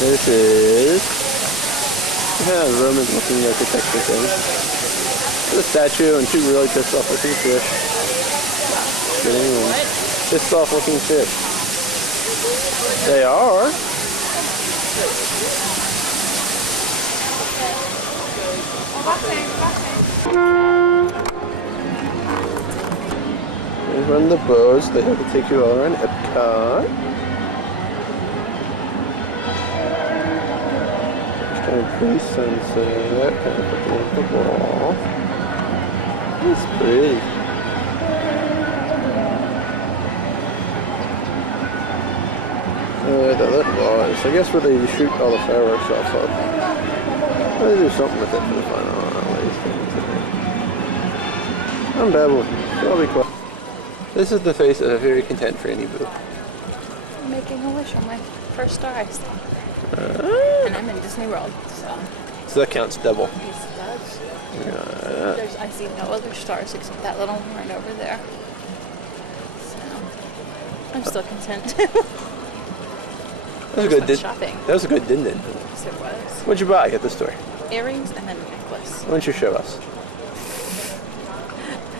This is Roman looking architecture thing. There's a statue and two really pissed off looking fish. But anyway, pissed off looking fish. They are. There's one of the boats. They have to take you all around Epcot. Kind of pretty sunset, kind of looking at the wall. It's pretty. The little ball is, I guess, where they shoot all the fireworks off of. They do something with it for the fun. I don't know what these things are. I'm babbling, so I'll be quiet. This is the face of a very content Franny Boo. I'm making a wish on my first star I saw. And I'm in Disney World, so that counts double. Yes, it does. I see no other stars except that little one right over there. So I'm still content. That was a good shopping. That was a good din-din. Yes, it was. What'd you buy at the store? Earrings and then a necklace. Why don't you show us?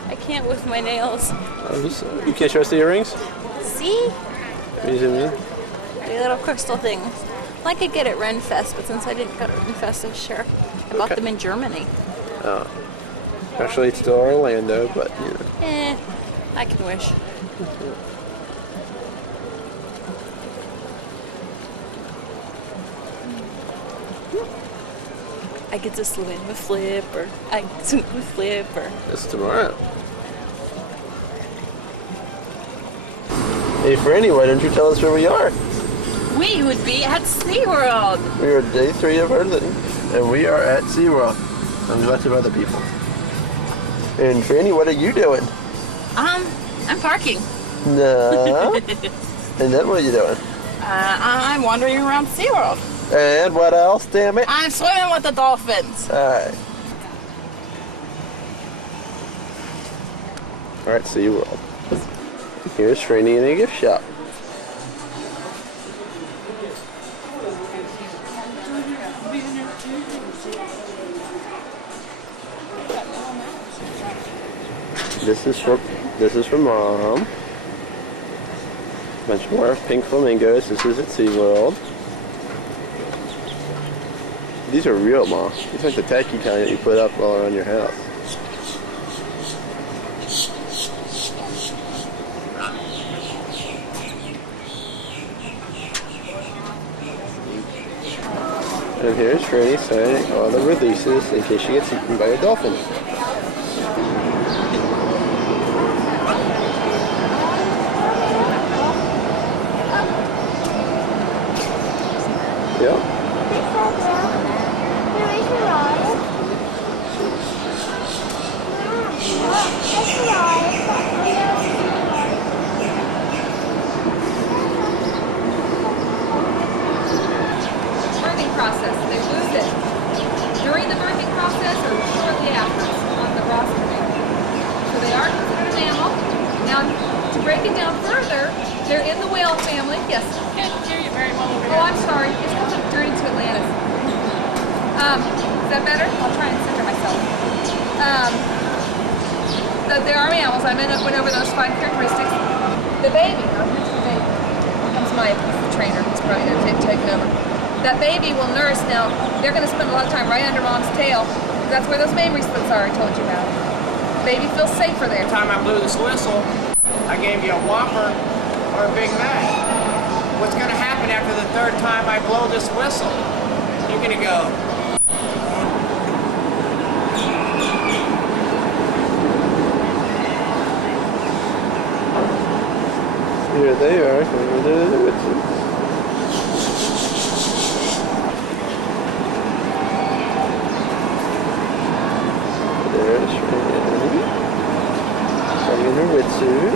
I can't with my nails. You can't show us the earrings? See? Can you zoom in? The little crystal things. I could get at Renfest, but since I didn't go to Renfest this year, I bought them in Germany. Oh. Actually, it's still Orlando, but, you know. I can wish. I get to swim with Flip, or I swim with Flip, or... It's tomorrow. Hey, Franny, why don't you tell us where we are? We would be at SeaWorld. We are day 3 of our thing, and we are at SeaWorld. I'm lots of other people. And Franny, what are you doing? I'm parking. No. And then what are you doing? I'm wandering around SeaWorld. And what else, damn it? I'm swimming with the dolphins. Alright. Alright, SeaWorld. Here's Franny in a gift shop. This is for Mom. Bunch more pink flamingos. This is at SeaWorld. These are real, Mom. These aren't the tacky kind that you put up all around your house. And here's Franny signing all the releases in case she gets eaten by a dolphin. Yeah. Yes. Can't hear you very well over Oh, I'm sorry. It's because I'm dirty to Atlantis. Is that better? I'll try and center myself. The Army animals, I went over those 5 characteristics. The baby, now here's the baby. Here comes my trainer. He's probably going to take over. That baby will nurse. Now, they're going to spend a lot of time right under mom's tail. That's where those mammary splits are I told you about. Baby feels safer there. The time I blew this whistle, I gave you a Whopper or a Big Mac. What's going to happen after the 3rd time I blow this whistle? You're going to go. Here they are, coming to the witches. There's Shane. Coming in her wetsuit.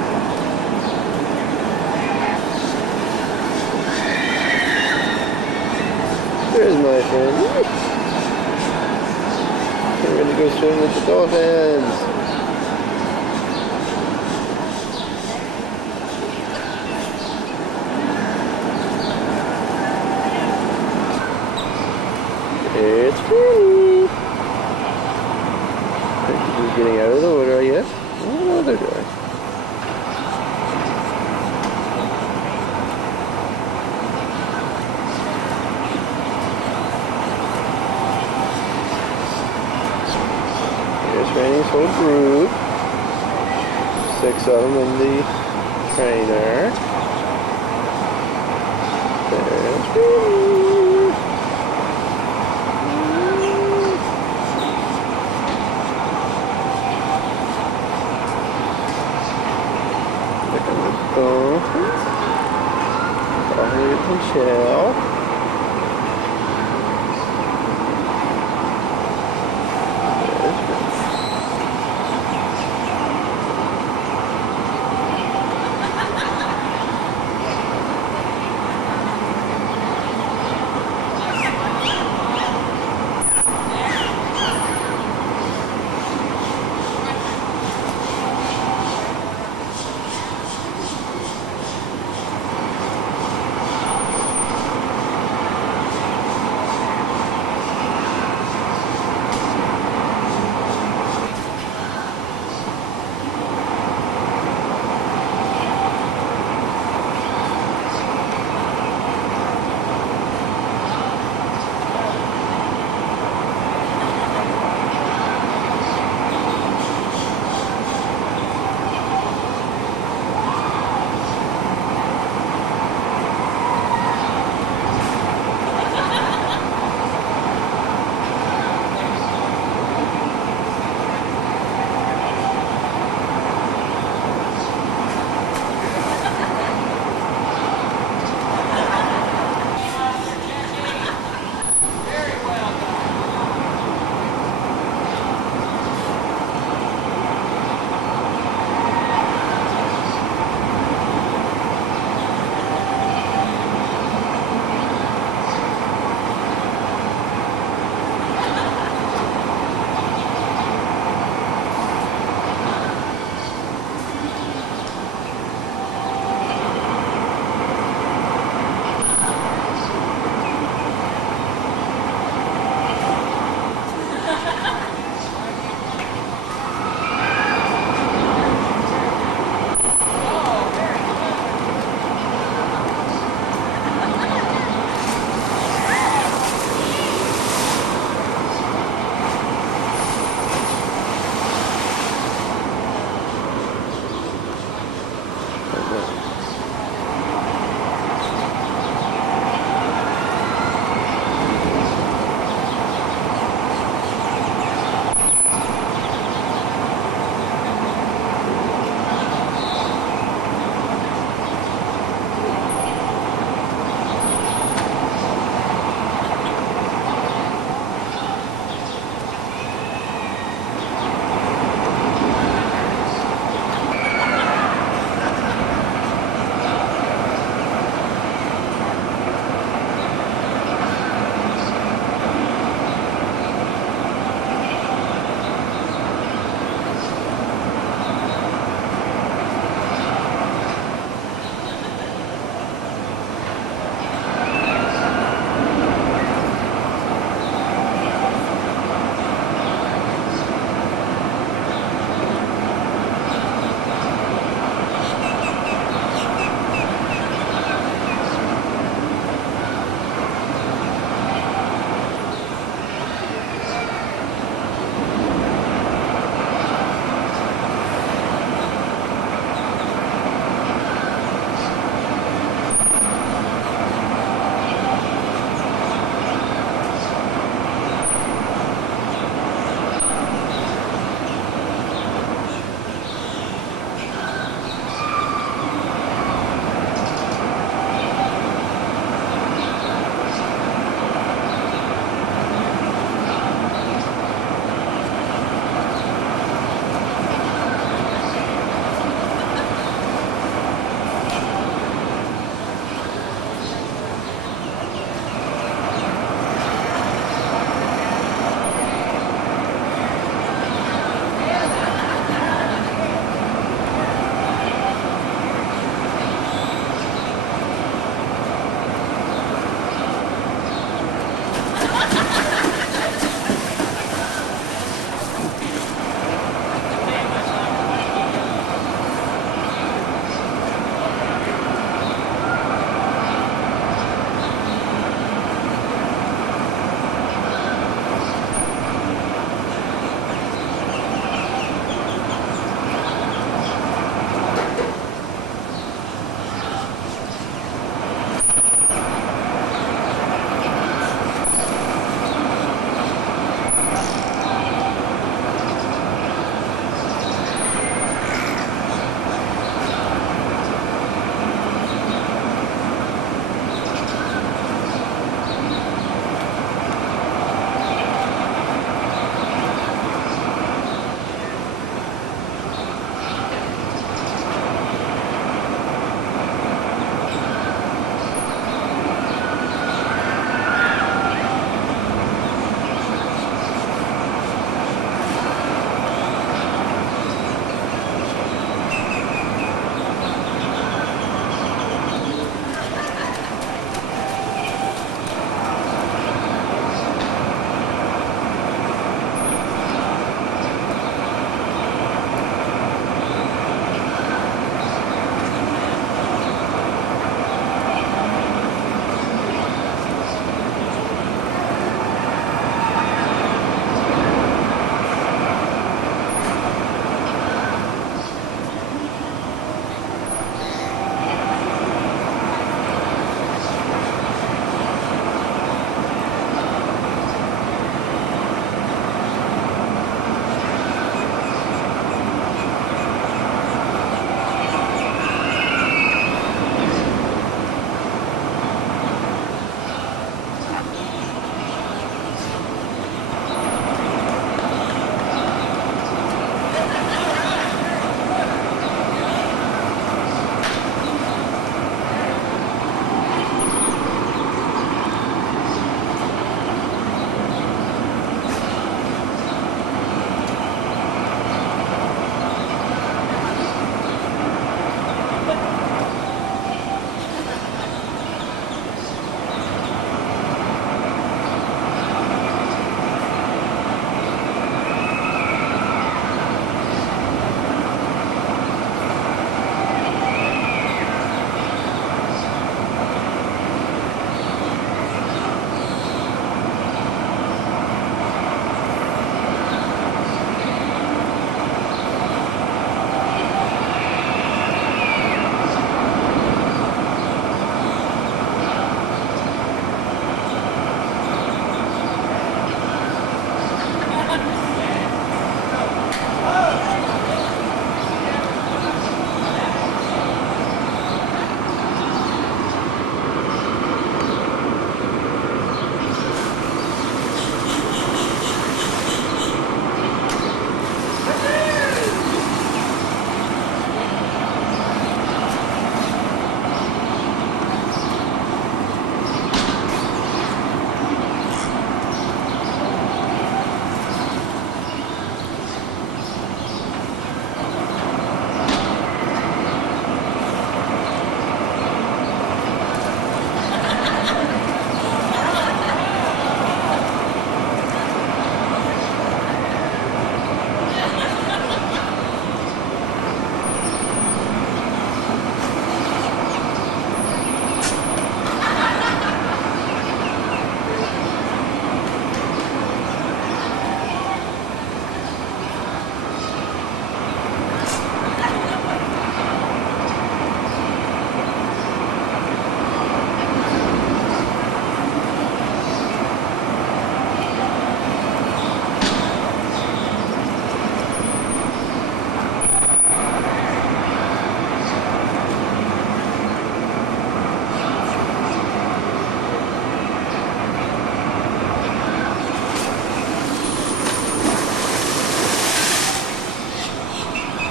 There's my friend. We're going to go swim with the dolphins. It's Franny. She's getting out of the water, I guess. Oh, they're doing. Here's Franny's whole group. 6 of them and the trainer. There's Franny. Michelle.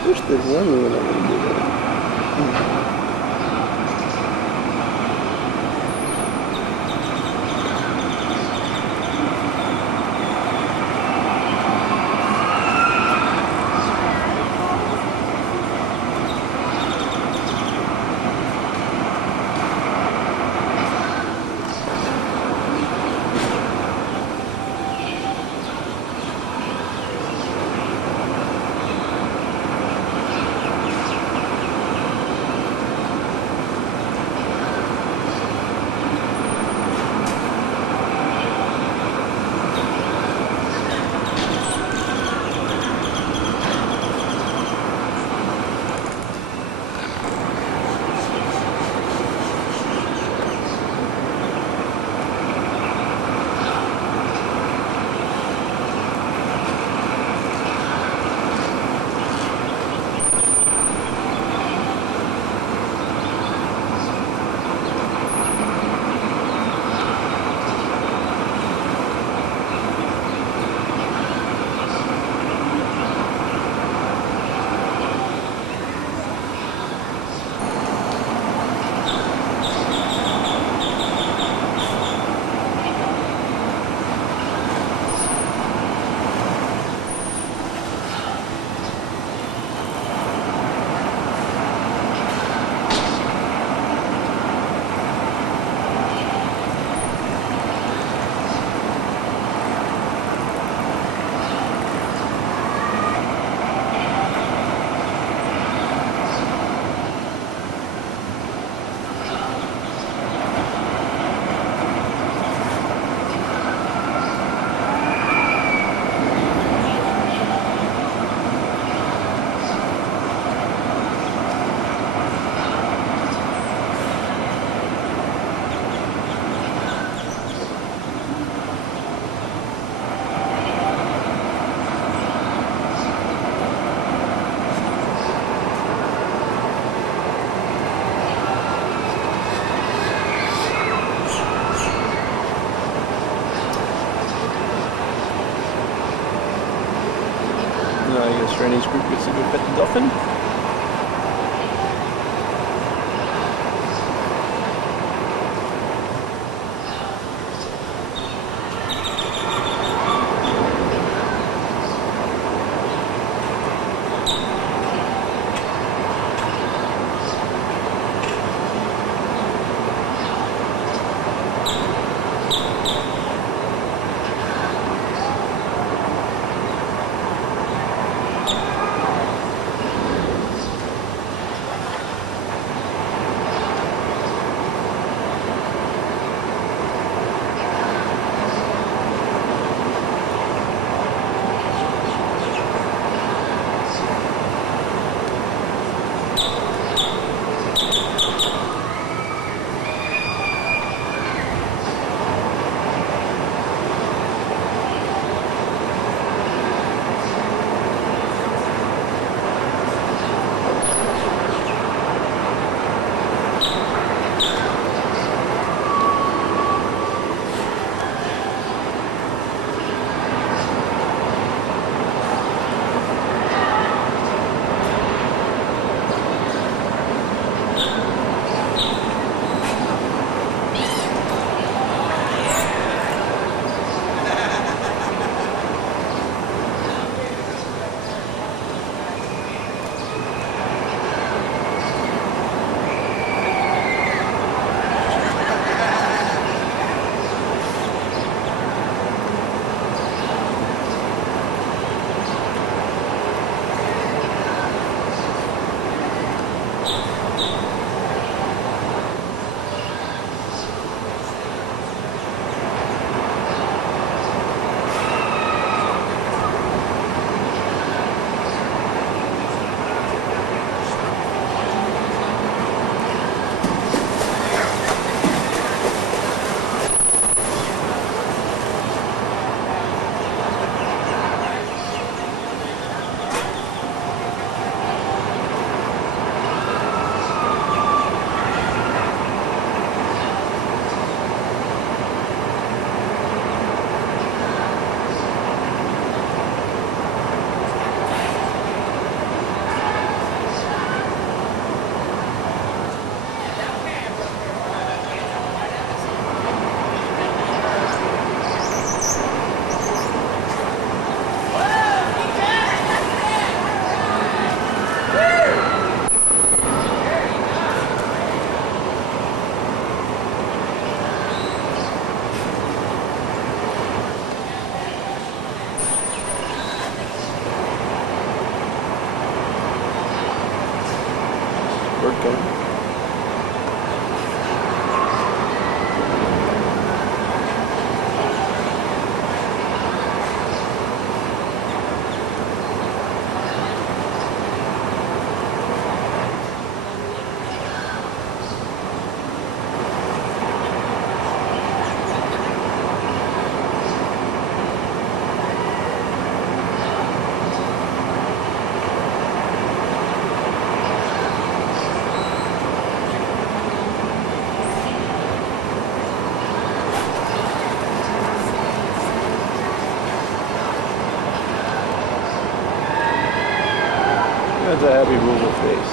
wish they'd warn me when I'm going to do that. I guess Rennie's group gets to go pet the dolphin. working. That's a happy Google face.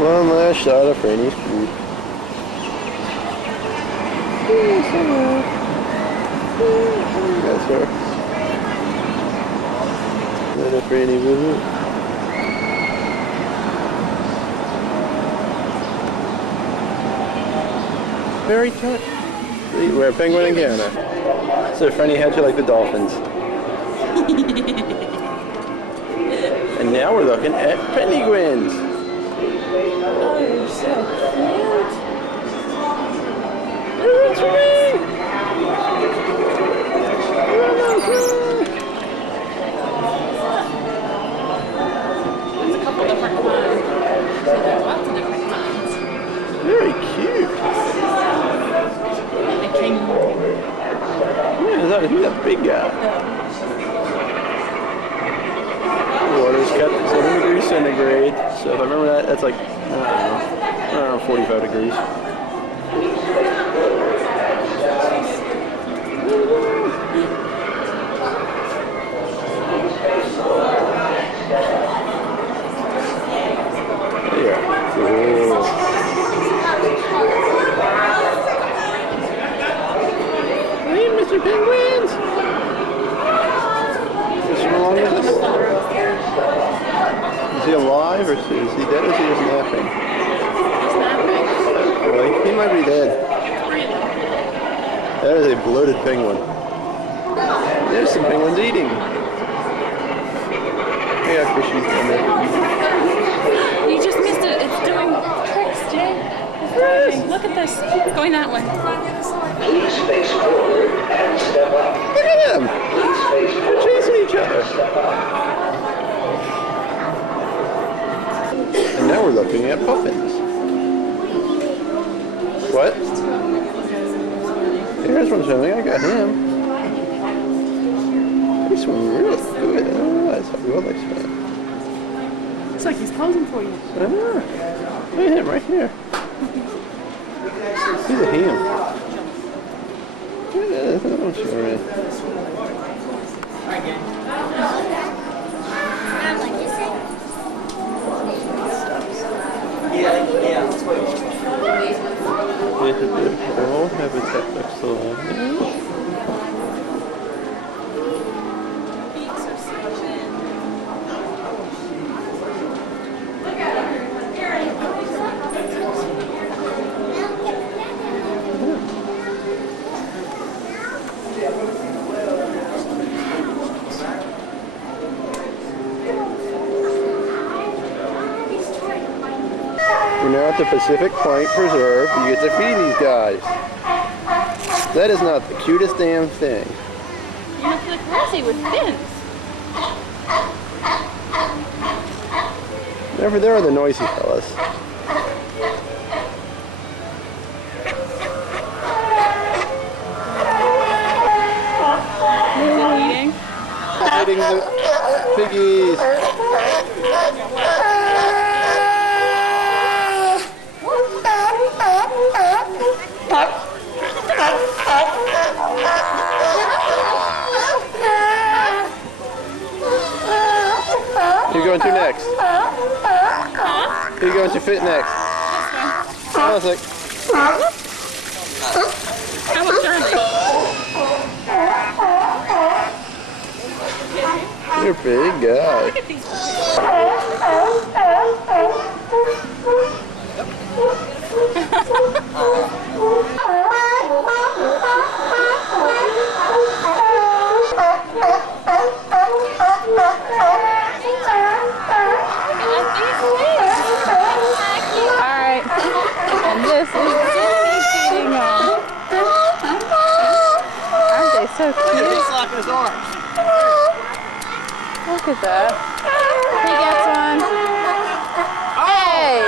One last shot of Franny's food. That's her. Little Franny visit. Very touched. We're a penguin in Canada. So Franny had you like the dolphins. And now we're looking at penguins. Oh, you're so cute. Penguins for me! There's a couple different kinds. There's lots of different kinds. Very cute. Yeah, he's that big guy. The water's kept at 7 degrees centigrade. So if I remember that, that's like, I don't know, around 45 degrees. Yeah. Cool. Hey, Mr. Penguins! What's wrong with us? Is he alive or is he dead or is he just napping? He's napping. Really? He might be dead. That is a bloated penguin. There's some penguins eating. Yeah, fishies down there. You just missed it. It's doing tricks, Jay. It's driving. Look at this. It's going that way. Please face forward and step up. Look at them! They're chasing each other. And now we're looking at puffins. What? Here's one swimming. I got him. He's swimming really good. I don't realize how well they swim. Looks like he's posing for you. I know. Look at him right here. He's a ham. Yeah, I'm sure. All habitat next to the one. We're now at the Pacific Plank Preserve. You get to feed these guys. That is not the cutest damn thing. You look like Rosie with fins. Never there are the noisy fellas. Eating? Eating the piggies. Who you going to next? Who you going to fit next? I was like, How about Charlie? you're a big guy. Look at these. Yes, he's feeding them. Aren't they so cute? He's locking his arms. Look at that. He gets one. Hey!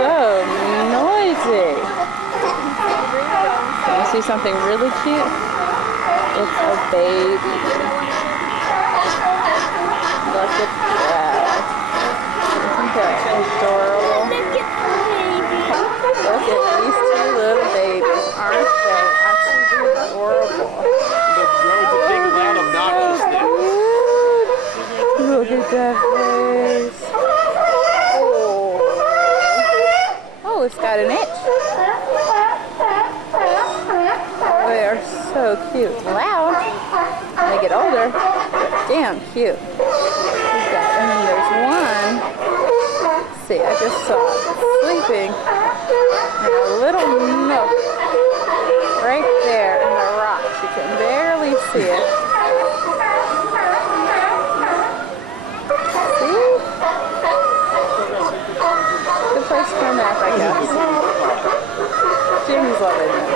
So noisy. Can you see something really cute? It's a baby. Look at that. Isn't that adorable? Look at these two little babies. Aren't they absolutely adorable? Look at that face. Oh, it's got an itch. They are so cute. Loud. When they get older, they're damn cute. And then there's one. Let's see, I just saw it sleeping in a little nook right there in the rocks. You can barely see it. See? Good place for a nap, I guess. Jimmy's loving this.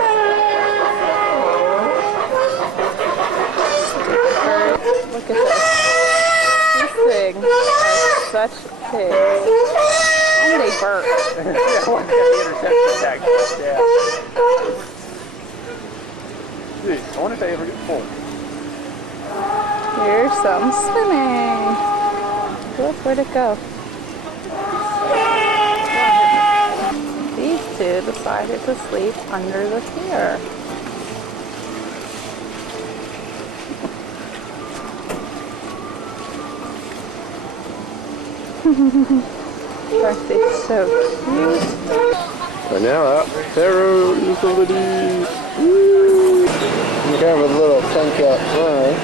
Look at this. These things are such pigs. And they burp. Dude, I wonder if they ever get full. Here's some swimming. Look, where'd it go? These two decided to sleep under the pier. Aren't they so cute? But now out Pharaoh utilities. Woo! You have a little tank out front.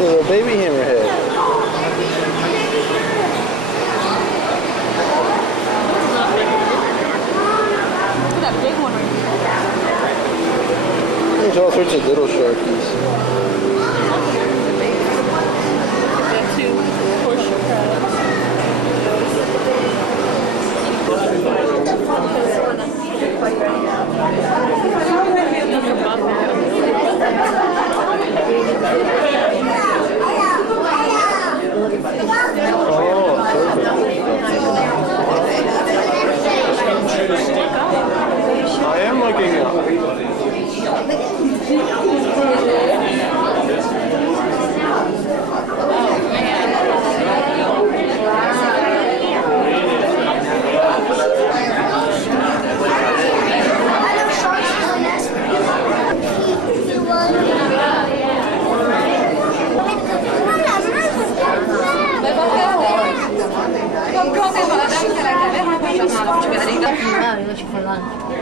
Little baby hammerhead. Look at that big one right here. There's all sorts of little sharkies. I am looking up.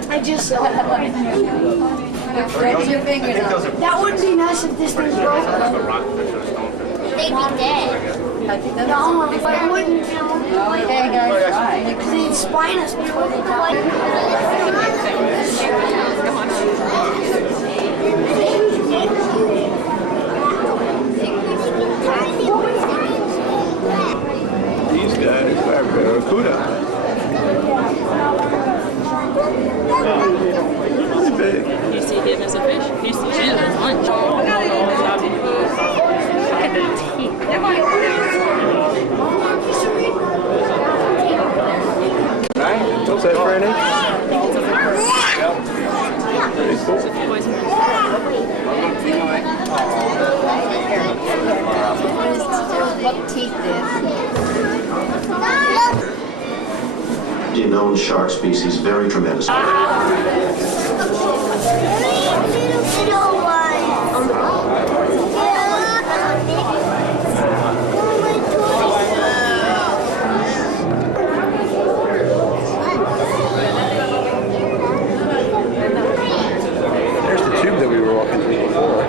I just saw it. That would be nice if this thing broke. They'd be dead. No, I wouldn't. Hey guys. Because they'd spine us before they die. These guys are barracuda. Really big. You see him as a fish? You see him as lunch. Look at the teeth. What's that, Franny? Pretty cool. What teeth The known shark species vary tremendously. There's the tube that we were walking through before.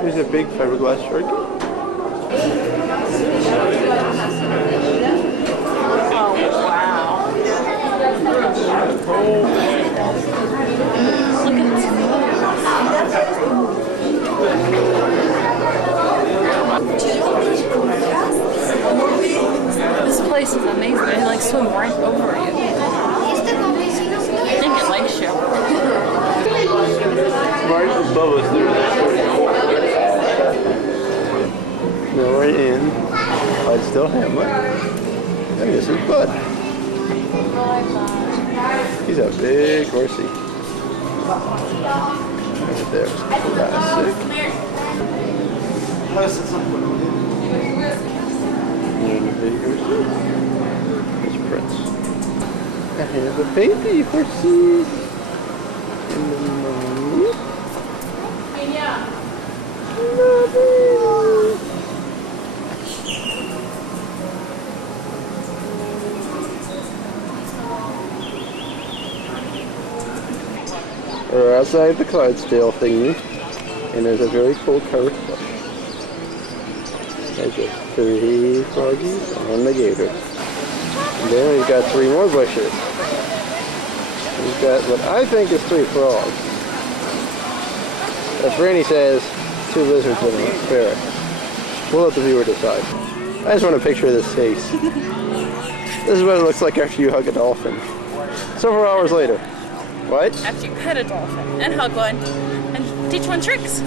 Here's a big fiberglass shark. Oh, wow. Look at this. This place is amazing. They like swim right over you. I think it likes you. Right above us there. Now right in. I'd still Hamlet. And this is Bud. He's a big horsey. Right there. Classic. And a big horsey. There's Prince. I have a baby horsey. And the mommy. We're outside the Clydesdale thingy, and there's a very cool carved bush. There's just 3 froggies on the gator. And then we've got 3 more bushes. We've got what I think is 3 frogs. As Franny says, 2 lizards and a ferret. We'll let the viewer decide. I just want a picture of this face. This is what it looks like after you hug a dolphin. Several hours later. What? After you pet a dolphin and hug one and teach one tricks.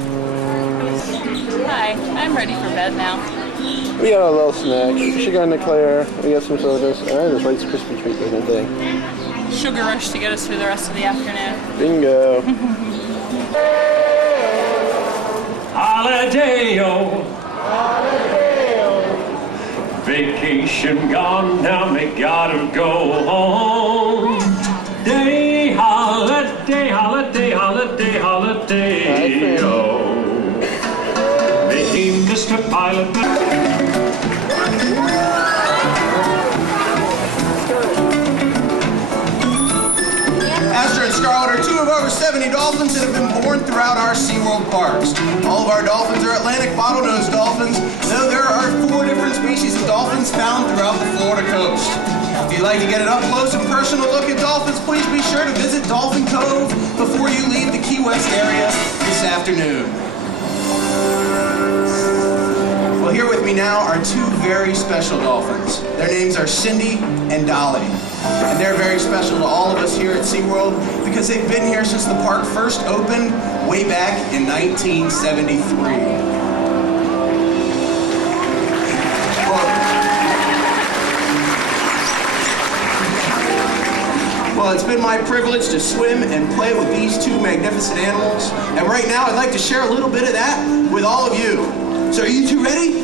Hi, I'm ready for bed now. We got a little snack. She got an eclair. We got some sodas. And this Rice Krispie treat looking thing. Sugar rush to get us through the rest of the afternoon. Bingo. Holiday-o. Vacation gone, now me gotta go home. Day, holiday, holiday, holiday, holiday-o. Making Mr. Pilot. Astor and Scarlet are 2 of over 70 dolphins that have been born throughout our SeaWorld parks. All of our dolphins are Atlantic bottlenose dolphins, though there are 4 different species of dolphins found throughout the Florida coast. If you'd like to get an up-close and personal look at dolphins, please be sure to visit Dolphin Cove before you leave the Key West area this afternoon. Well, here with me now are 2 very special dolphins. Their names are Cindy and Dolly. And they're very special to all of us here at SeaWorld because they've been here since the park first opened way back in 1973. Well, it's been my privilege to swim and play with these 2 magnificent animals. And right now, I'd like to share a little bit of that with all of you. So are you 2 ready?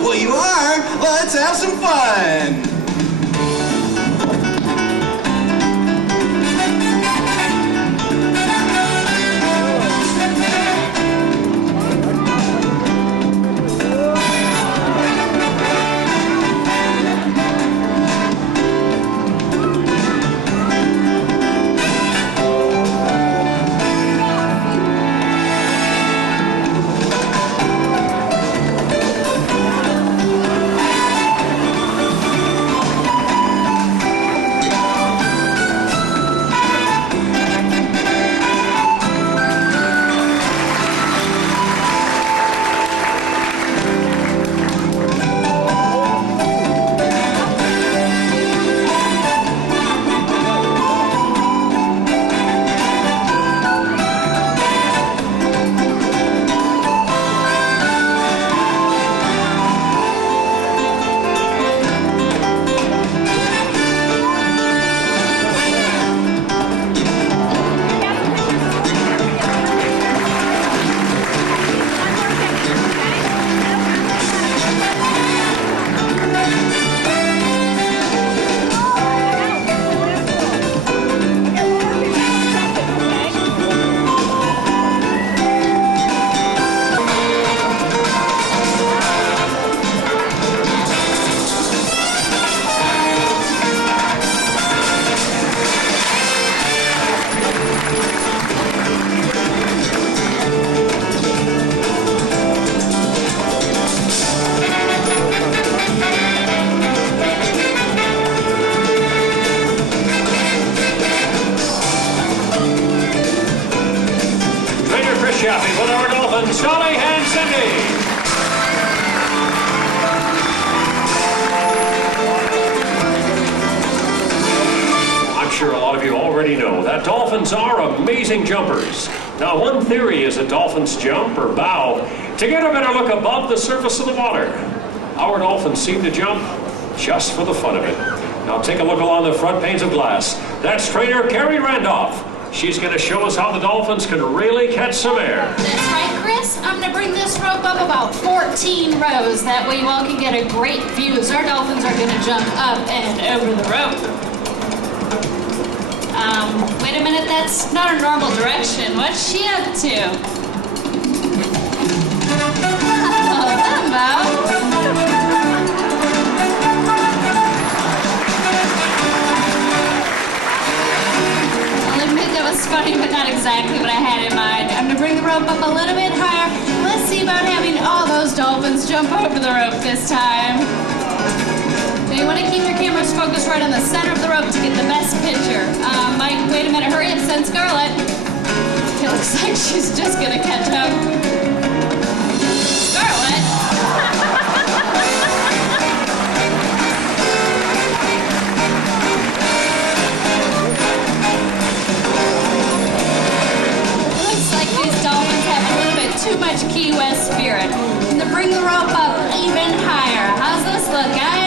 Well, you are. Let's have some fun. Cindy. I'm sure a lot of you already know that dolphins are amazing jumpers. Now, one theory is that dolphins jump or bow to get a better look above the surface of the water. Our dolphins seem to jump just for the fun of it. Now, take a look along the front panes of glass. That's trainer Carrie Randolph. She's going to show us how the dolphins can really catch some air. That's right, Chris. I'm going to bring this rope up about 14 rows. That way you all can get a great view as our dolphins are going to jump up and over the rope. Wait a minute, that's not a normal direction. What's she up to? Oh, Dumbo. I'll admit that was funny, but not exactly what I had in mind. I'm going to bring the rope up a little bit higher. Let's see about having all those dolphins jump over the rope this time. So you want to keep your cameras focused right on the center of the rope to get the best picture. Mike, wait a minute, hurry up, send Scarlett. It looks like she's just going to catch up. Scarlett? It looks like these dolphins have a little bit too much Key West spirit. And to bring the rope up even higher. How's this look, guys?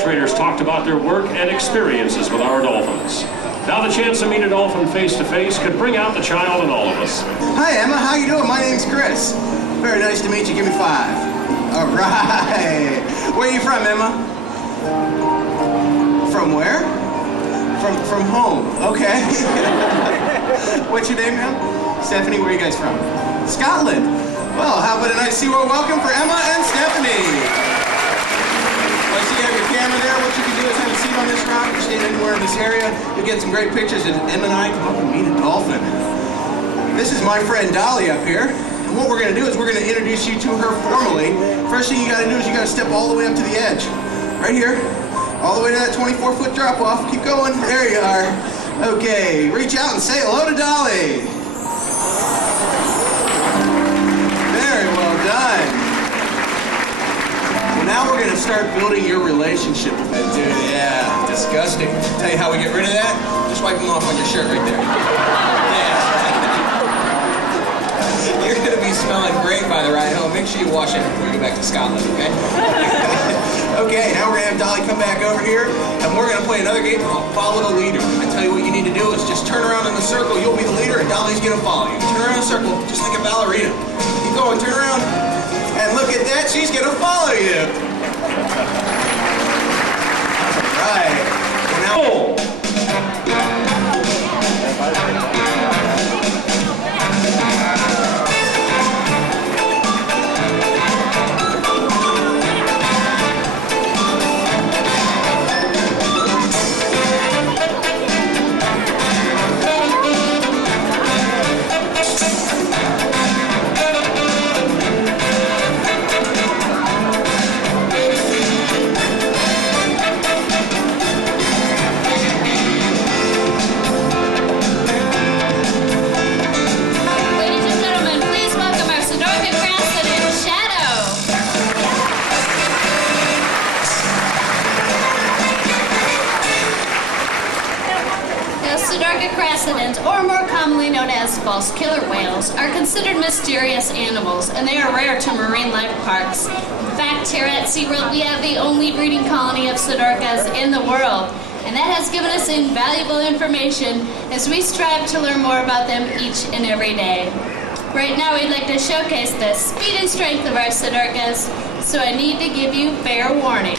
Trainers talked about their work and experiences with our dolphins. Now the chance to meet a dolphin face-to-face could bring out the child in all of us. Hi, Emma. How you doing? My name's Chris. Very nice to meet you. Give me 5. All right. Where are you from, Emma? From where? From home. Okay. What's your name, ma'am? Stephanie. Where are you guys from? Scotland. Well, how about a nice SeaWorld welcome for Emma and Stephanie. I see you have your camera there. What you can do is have a seat on this rock. You're staying anywhere in this area. You'll get some great pictures as Emma and I come up and meet a dolphin. This is my friend Dolly up here. And what we're going to do is we're going to introduce you to her formally. First thing you got to do is you got to step all the way up to the edge. Right here. All the way to that 24-foot drop-off. Keep going. There you are. Okay. Reach out and say hello to Dolly. Very well done. Now we're going to start building your relationship with that dude. Yeah, disgusting. Tell you how we get rid of that? Just wipe them off on your shirt right there. Yeah. You're going to be smelling great by the ride home. Make sure you wash it before you go back to Scotland, okay? Okay, now we're going to have Dolly come back over here, and we're going to play another game called Follow the Leader. I tell you what you need to do is just turn around in the circle. You'll be the leader, and Dolly's going to follow you. Turn around in a circle, just like a ballerina. Keep going, turn around. And look at that, she's gonna follow you. All right. Now. Or more commonly known as false killer whales, are considered mysterious animals, and they are rare to marine life parks. In fact, here at SeaWorld, we have the only breeding colony of Sidorcas in the world, and that has given us invaluable information as we strive to learn more about them each and every day. Right now, we'd like to showcase the speed and strength of our Sidorcas, so I need to give you fair warning.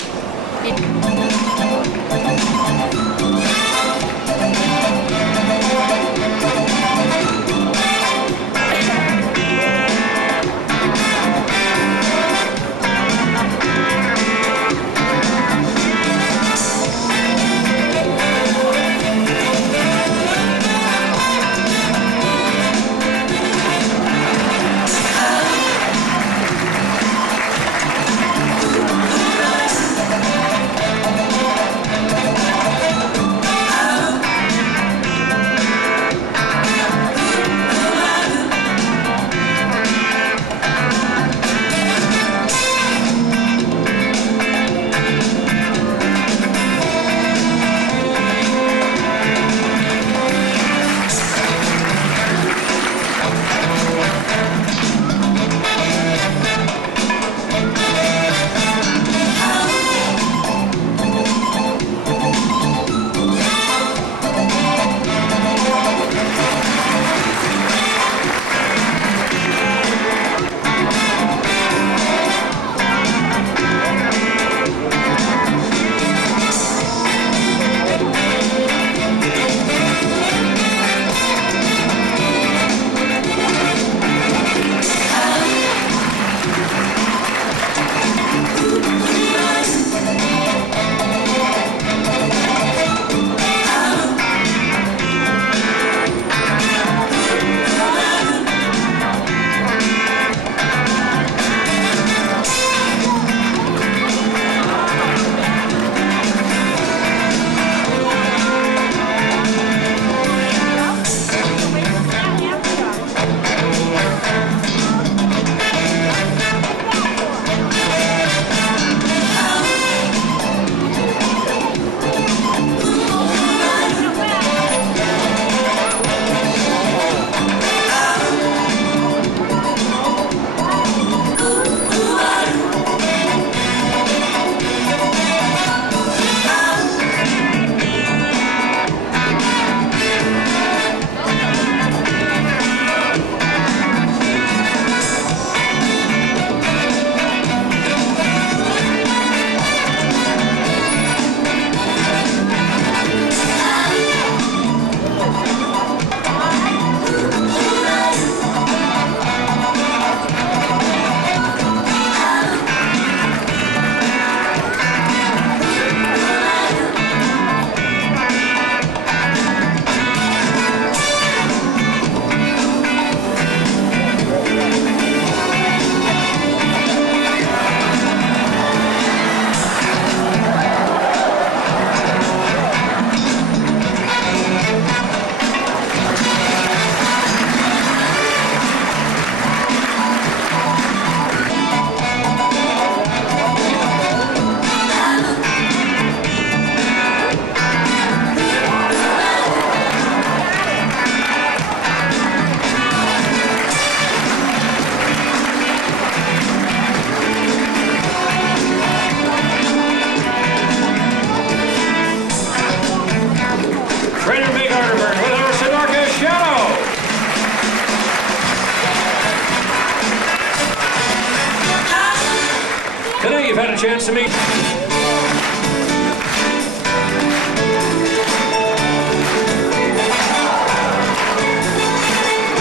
chance to meet.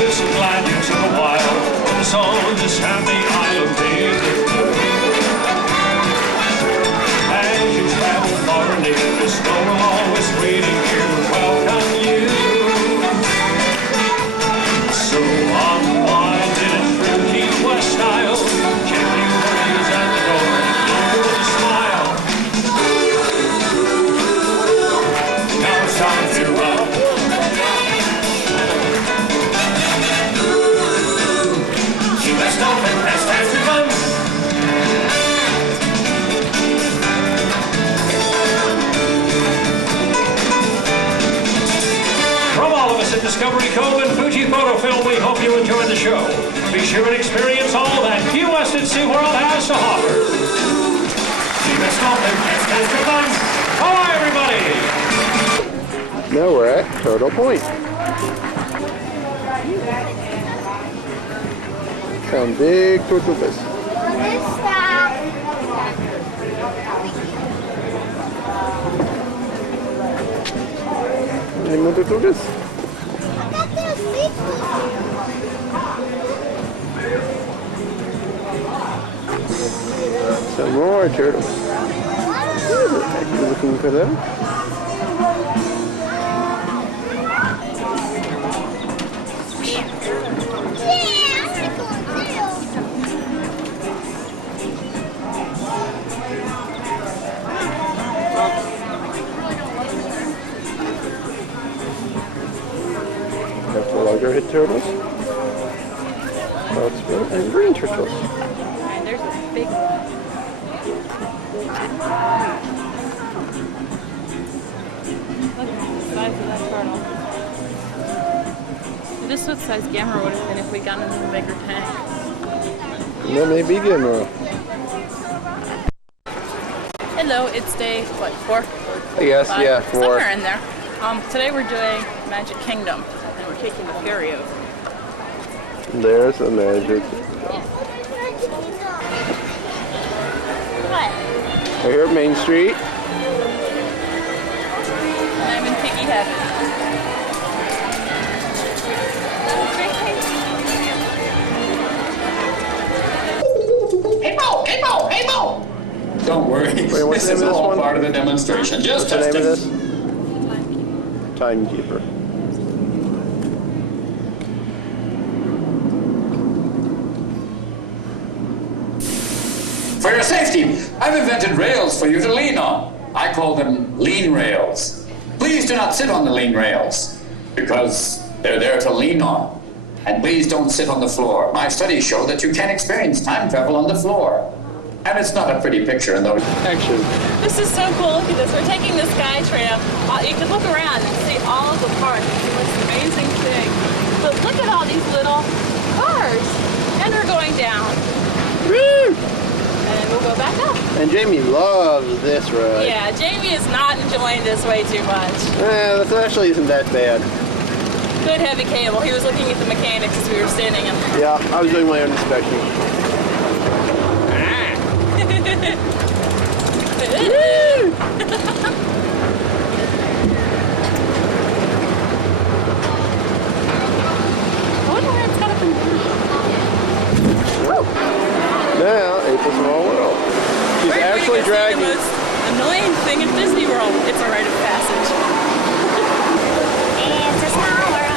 Listen, glad you took a while. The song just have the island days. As you travel far and near, just know we're always waiting here to welcome you. So unwinded and through Key West style, gently raise at the door and look with a smile. Now it's time to run. Let's go and let's dance to fun. From all of us at Discovery Cove and Fuji Photo Film, we hope you enjoyed the show. Be sure and experience all that Key West at SeaWorld has to offer. Let's go and let's dance to fun. Bye, everybody. Now we're at Turtle Point. Some big tortugas. Any more tortugas? Some more turtles. Actually looking for them. That's the larger head turtles. Large and green turtles. And there's a big one. Look at the size of that turtle. This is what size Gamera would have been if we got him in a bigger tank. That may be Gamera. Hello, it's day, what, 4? I guess, 5? yeah, 4. Somewhere in there. Today we're doing Magic Kingdom, and we're taking the ferry over. There's the magic. What? We're here at Main Street. And I'm in piggy heaven. Hey Mo! Hey Mo! Hey Mo! Don't worry. Wait, what's This the name is of this all one? part of the demonstration. Just What's the name testing. of this? Timekeeper. For your safety, I've invented rails for you to lean on. I call them lean rails. Please do not sit on the lean rails, because they're there to lean on. And please don't sit on the floor. My studies show that you can experience time travel on the floor. And it's not a pretty picture in those actions. This is so cool. Look at this. We're taking the SkyTram. You can look around and see all of the parks. It's an amazing thing. But look at all these little cars. And we're going down. Woo! And we'll go back up. And Jamie loves this ride. Yeah, Jamie is not enjoying this way too much. That actually isn't that bad. Good heavy cable. He was looking at the mechanics as we were standing in there. Yeah, I was doing my own inspection. I wonder where it's got up and down. Now, it's a small world. She's actually dragging. The most annoying thing at Disney World. It's a rite of passage. It's a small world.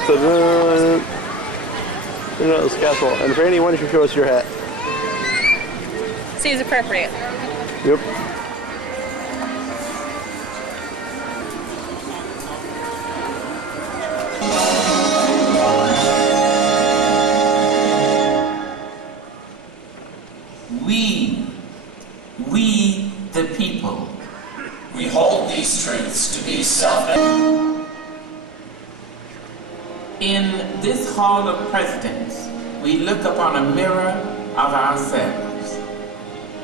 dun, dun, dun. Cinderella's castle. And Franny, why don't you show us your hat? Seems appropriate. Yep. We the people, we hold these truths to be self. In this Hall of Presidents, we look upon a mirror of ourselves.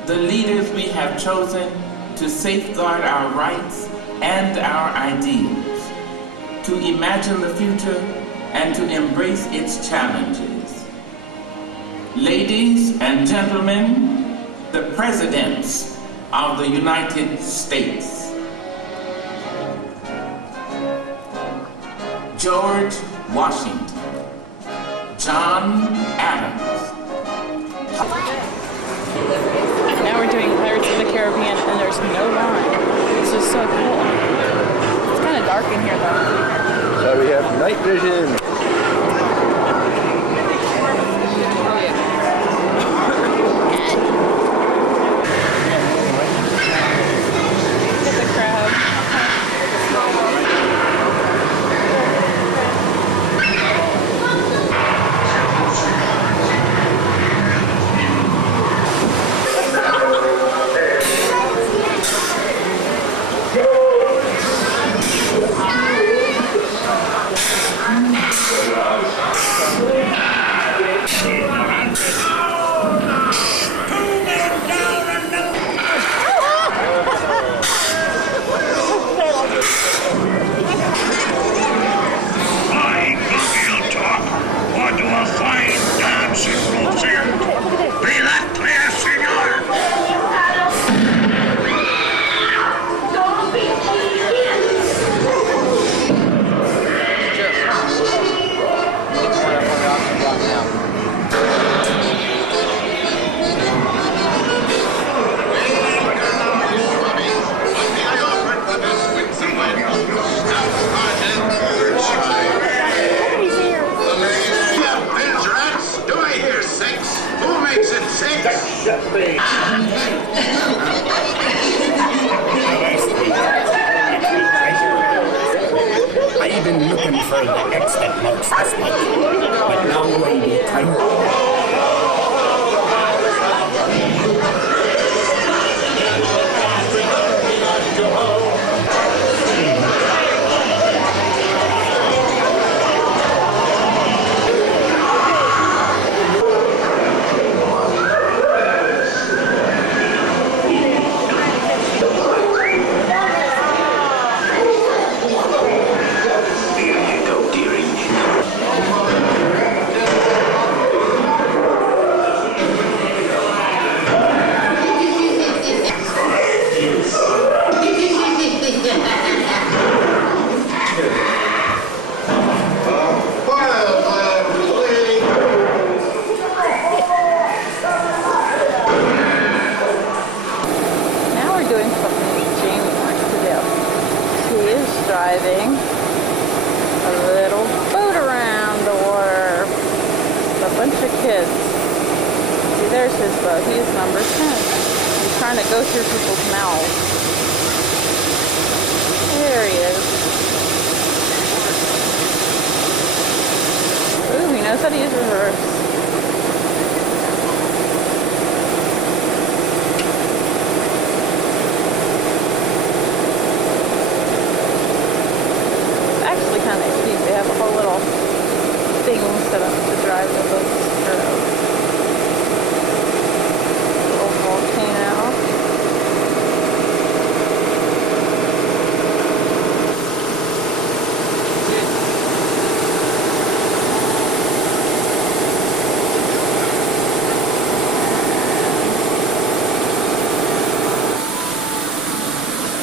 The leaders we have chosen to safeguard our rights and our ideals, to imagine the future and to embrace its challenges. Ladies and gentlemen, the presidents of the United States. George Washington, John Adams. Now we're doing Pirates of the Caribbean and there's no line. This is so cool. It's kind of dark in here though. So we have night vision. I've been looking for the exit marks this week, but now I be tired. Driving a little boat around the water with a bunch of kids. See, there's his boat. He's number 10. He's trying to go through people's mouths. There he is. Ooh, he knows how to use reverse. Kind of cute. They have a whole little thing set up to drive the boats through. Little volcano.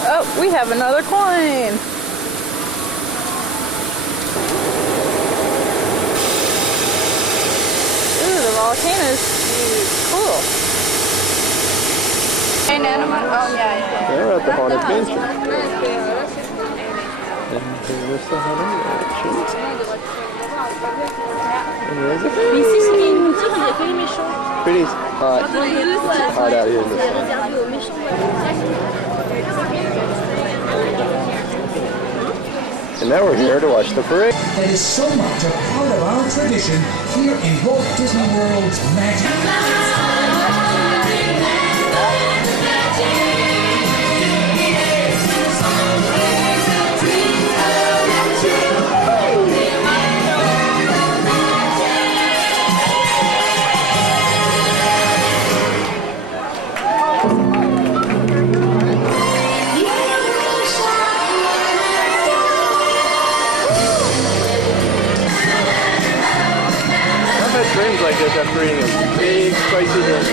Oh, we have another coin. Volcanoes, cool. Oh, yeah. They're at the Haunted Mansion. Mais ici, c'est une boutique, il y a que les méchants. Pretty hot. It's hot out here in the sun. Réservé aux méchants. And now we're here to watch the parade. That is so much a part of our tradition here in Walt Disney World's magic. Dreams like this after eating a big spicy dinner.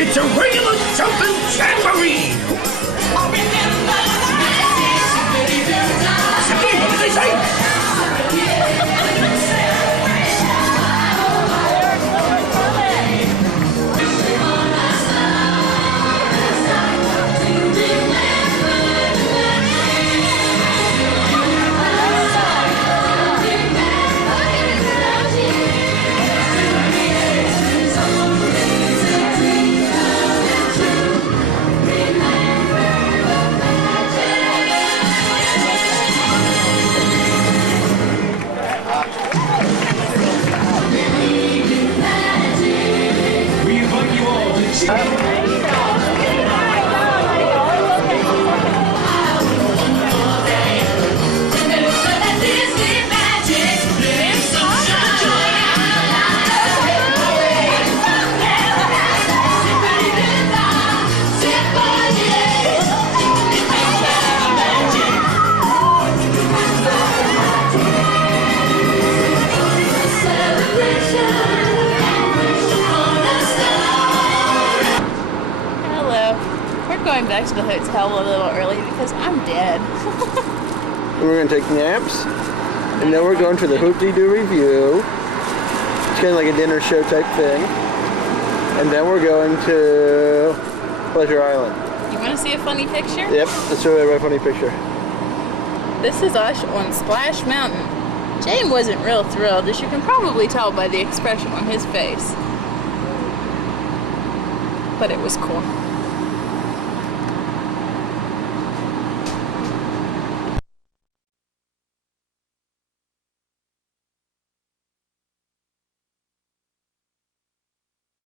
It's a regular jumping jamboree! What did they say? Back to the hotel a little early because I'm dead. We're going to take naps, and then we're going to the Hoop-Dee-Doo review. It's kind of like a dinner show type thing. And then we're going to Pleasure Island. You want to see a funny picture? Yep, let's show you a funny picture. This is us on Splash Mountain. Jane wasn't real thrilled, as you can probably tell by the expression on his face. But it was cool.